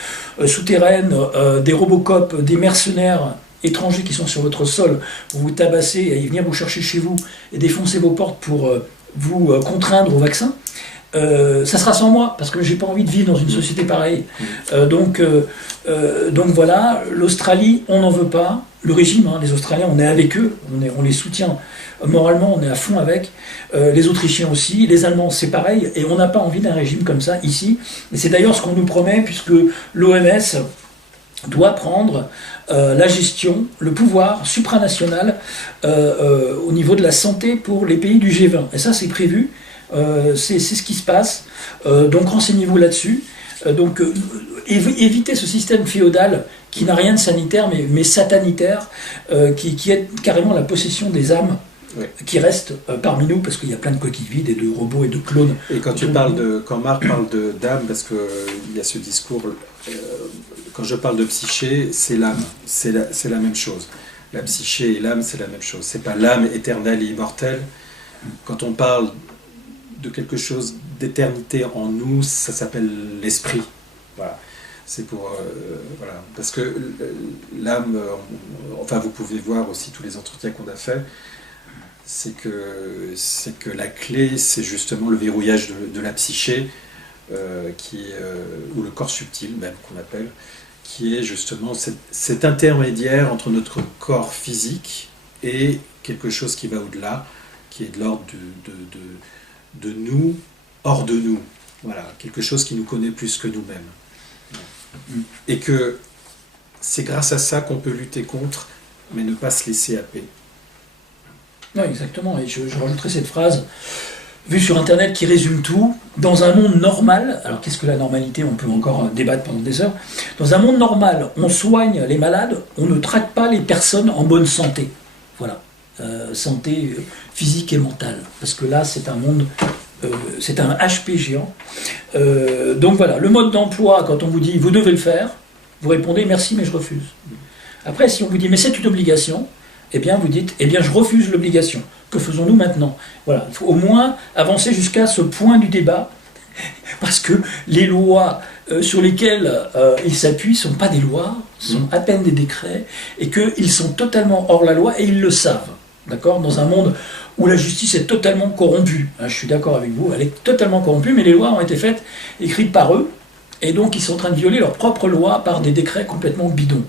souterraines, des Robocop, des mercenaires étrangers qui sont sur votre sol, pour vous tabasser et venir vous chercher chez vous et défoncer vos portes pour vous contraindre au vaccin, ça sera sans moi, parce que j'ai pas envie de vivre dans une société pareille. Donc voilà, l'Australie, on n'en veut pas. Le régime, hein, les Australiens, on est avec eux, on les soutient moralement, on est à fond avec. Les Autrichiens aussi, les Allemands, c'est pareil, et on n'a pas envie d'un régime comme ça ici. Et c'est d'ailleurs ce qu'on nous promet, puisque l'OMS doit prendre la gestion, le pouvoir supranational au niveau de la santé pour les pays du G20. Et ça, c'est prévu. C'est ce qui se passe, donc renseignez-vous là-dessus. Évitez ce système féodal qui n'a rien de sanitaire mais satanitaire, qui est carrément la possession des âmes, oui, qui restent parmi nous, parce qu'il y a plein de coquilles vides et de robots et de clones. Et quand Marc parle d'âme, parce qu'il y a ce discours, quand je parle de psyché, c'est l'âme, c'est la même chose. La psyché et l'âme, c'est la même chose. C'est pas l'âme éternelle et immortelle. Quand on parle de quelque chose d'éternité en nous, ça s'appelle l'esprit. Voilà. C'est pour... voilà. Parce que l'âme, enfin vous pouvez voir aussi tous les entretiens qu'on a fait, c'est que la clé, c'est justement le verrouillage de la psyché, ou le corps subtil même qu'on appelle, qui est justement cet intermédiaire entre notre corps physique et quelque chose qui va au-delà, qui est de l'ordre de nous, hors de nous. Voilà, quelque chose qui nous connaît plus que nous-mêmes. Et que c'est grâce à ça qu'on peut lutter contre, mais ne pas se laisser happer. Non, exactement. Et je rajouterai cette phrase vue sur Internet qui résume tout. Dans un monde normal, alors qu'est-ce que la normalité? On peut encore débattre pendant des heures. Dans un monde normal, on soigne les malades, on ne traite pas les personnes en bonne santé. Voilà. Santé physique et mentale. Parce que là, c'est un monde, c'est un HP géant. Donc voilà, le mode d'emploi, quand on vous dit vous devez le faire, vous répondez merci mais je refuse. Après, si on vous dit mais c'est une obligation, eh bien vous dites eh bien je refuse l'obligation. Que faisons-nous maintenant? Voilà, il faut au moins avancer jusqu'à ce point du débat, parce que les lois sur lesquelles ils s'appuient ne sont pas des lois, sont à peine des décrets, et qu'ils sont totalement hors la loi, et ils le savent. D'accord? Dans un monde où la justice est totalement corrompue, hein, je suis d'accord avec vous, elle est totalement corrompue, mais les lois ont été faites, écrites par eux, et donc ils sont en train de violer leurs propres lois par des décrets complètement bidons.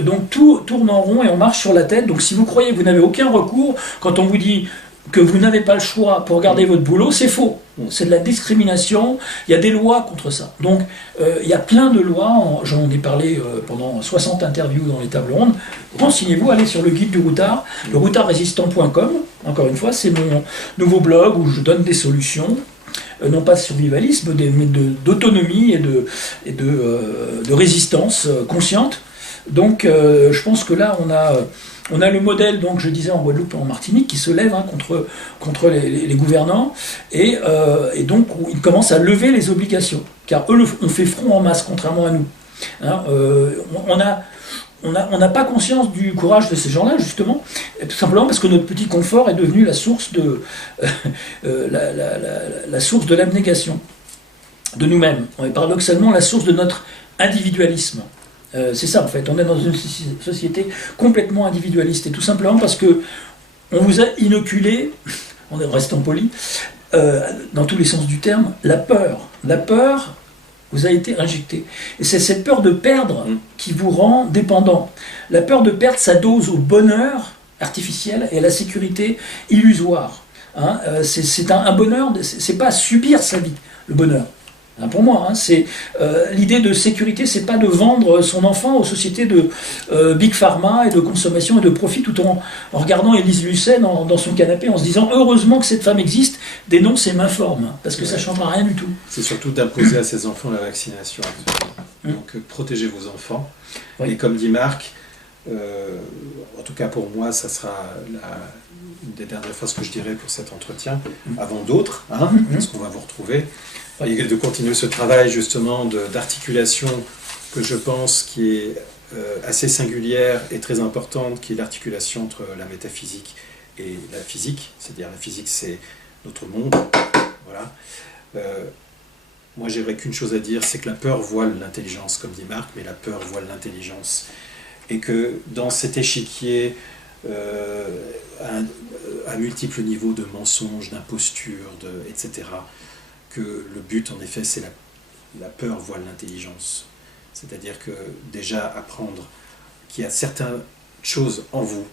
Donc tout tourne en rond et on marche sur la tête. Donc si vous croyez que vous n'avez aucun recours, quand on vous dit que vous n'avez pas le choix pour garder votre boulot, c'est faux. C'est de la discrimination, il y a des lois contre ça. Donc il y a plein de lois, j'en ai parlé pendant 60 interviews dans les tables rondes. Renseignez-vous, allez sur le guide du routard, le routardrésistant.com, encore une fois, c'est mon nouveau blog où je donne des solutions. Non pas de survivalisme, mais d'autonomie et de résistance consciente. Donc je pense que là, on a le modèle, donc je disais en Guadeloupe et en Martinique, qui se lève contre les gouvernants, et donc ils commencent à lever les obligations, car eux ont fait front en masse, contrairement à nous. Hein, on n'a pas conscience du courage de ces gens-là, justement, tout simplement parce que notre petit confort est devenu la source de la source de l'abnégation de nous-mêmes. On est paradoxalement la source de notre individualisme. C'est ça, en fait. On est dans une société complètement individualiste, et tout simplement parce que on vous a inoculé, en restant poli, dans tous les sens du terme, la peur. La peur vous a été injecté. Et c'est cette peur de perdre qui vous rend dépendant. La peur de perdre s'adosse au bonheur artificiel et à la sécurité illusoire. Hein, c'est un bonheur, c'est pas subir sa vie, le bonheur. Hein, pour moi, hein, c'est l'idée de sécurité, c'est pas de vendre son enfant aux sociétés de Big Pharma et de consommation et de profit, tout en regardant Élise Lucet dans son canapé en se disant heureusement que cette femme existe, dénonce et m'informe, parce que ça ne changera rien du tout. C'est surtout d'imposer à ses enfants la vaccination. Donc protégez vos enfants. Oui. Et comme dit Marc, en tout cas pour moi, ça sera une des dernières phrases que je dirais pour cet entretien, avant d'autres, hein, parce qu'on va vous retrouver. Et de continuer ce travail justement d'articulation que je pense qui est assez singulière et très importante, qui est l'articulation entre la métaphysique et la physique. C'est-à-dire la physique, c'est notre monde. Voilà. Moi, j'aimerais qu'une chose à dire, c'est que la peur voile l'intelligence, comme dit Marc, mais la peur voile l'intelligence. Et que dans cet échiquier à multiples niveaux de mensonges, d'imposture, etc., que le but, en effet, c'est la peur voile l'intelligence. C'est-à-dire que déjà apprendre qu'il y a certaines choses en vous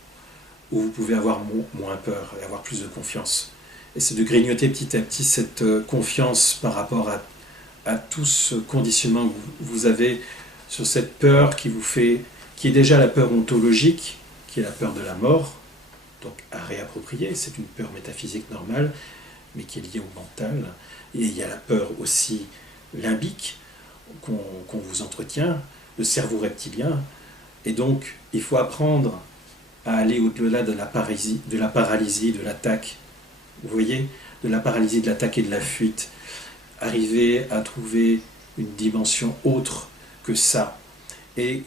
où vous pouvez avoir moins peur et avoir plus de confiance. Et c'est de grignoter petit à petit cette confiance par rapport à tout ce conditionnement que vous avez sur cette peur qui est déjà la peur ontologique, qui est la peur de la mort, donc à réapproprier, c'est une peur métaphysique normale, mais qui est liée au mental. Et il y a la peur aussi limbique qu'on vous entretient, le cerveau reptilien. Et donc, il faut apprendre à aller au-delà de la paralysie, de l'attaque. Vous voyez, de la paralysie, de l'attaque et de la fuite. Arriver à trouver une dimension autre que ça. Et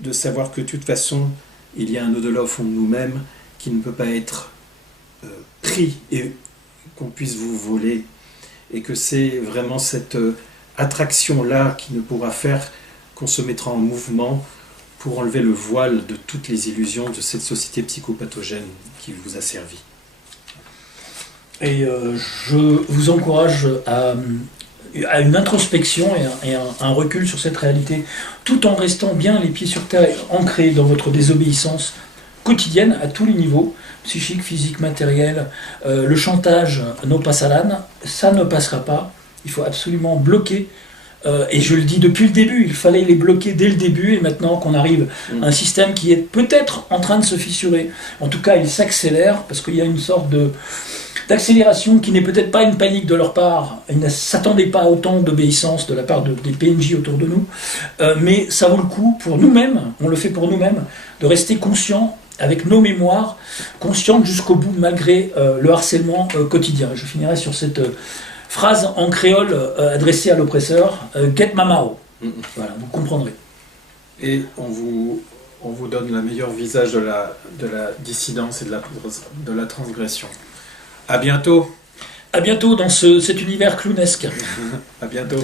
de savoir que de toute façon, il y a un au-delà au fond de nous-mêmes qui ne peut pas être pris et qu'on puisse vous voler. Et que c'est vraiment cette attraction-là qui ne pourra faire qu'on se mettra en mouvement pour enlever le voile de toutes les illusions de cette société psychopathogène qui vous a servi. Et je vous encourage à une introspection et un recul sur cette réalité, tout en restant bien les pieds sur terre, ancrés dans votre désobéissance quotidienne à tous les niveaux, psychique, physique, matériel. Le chantage no pasarán, ça ne passera pas. Il faut absolument bloquer Et je le dis depuis le début, il fallait les bloquer dès le début, et maintenant qu'on arrive à un système qui est peut-être en train de se fissurer, en tout cas il s'accélère, parce qu'il y a une sorte d'accélération qui n'est peut-être pas une panique de leur part, ils ne s'attendaient pas à autant d'obéissance de la part des PNJ autour de nous, mais ça vaut le coup pour nous-mêmes, on le fait pour nous-mêmes, de rester conscients avec nos mémoires, conscientes jusqu'au bout malgré le harcèlement quotidien. Je finirai sur cette phrase en créole adressée à l'oppresseur, Get Mamao. Voilà, vous comprendrez. Et on vous donne le meilleur visage de la dissidence et de la transgression. À bientôt. À bientôt dans cet univers clownesque. À bientôt.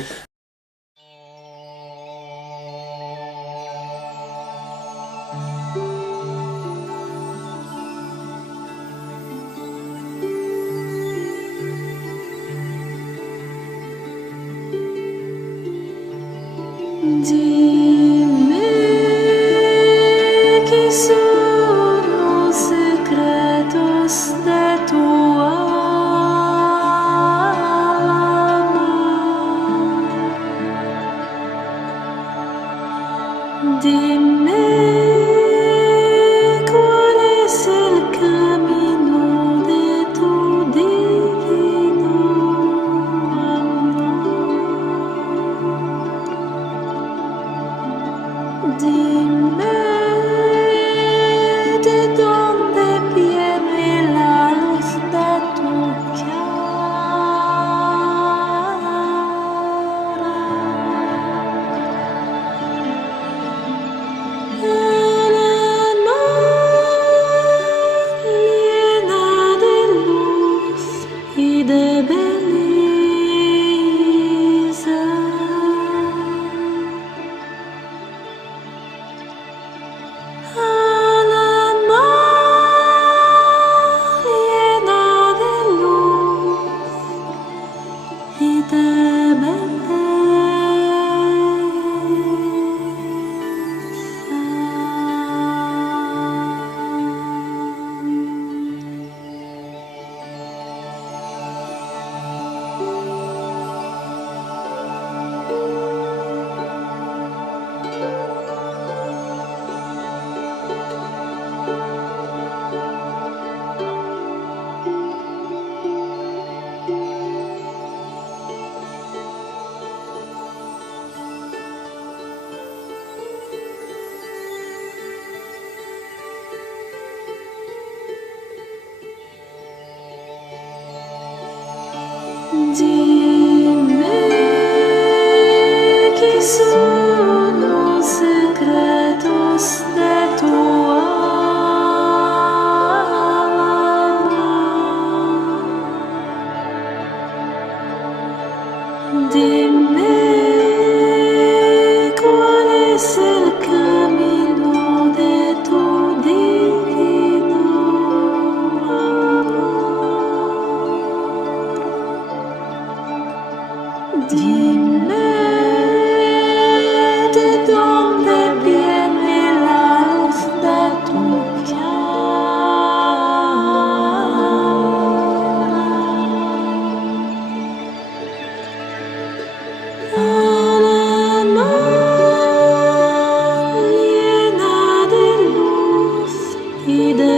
Ide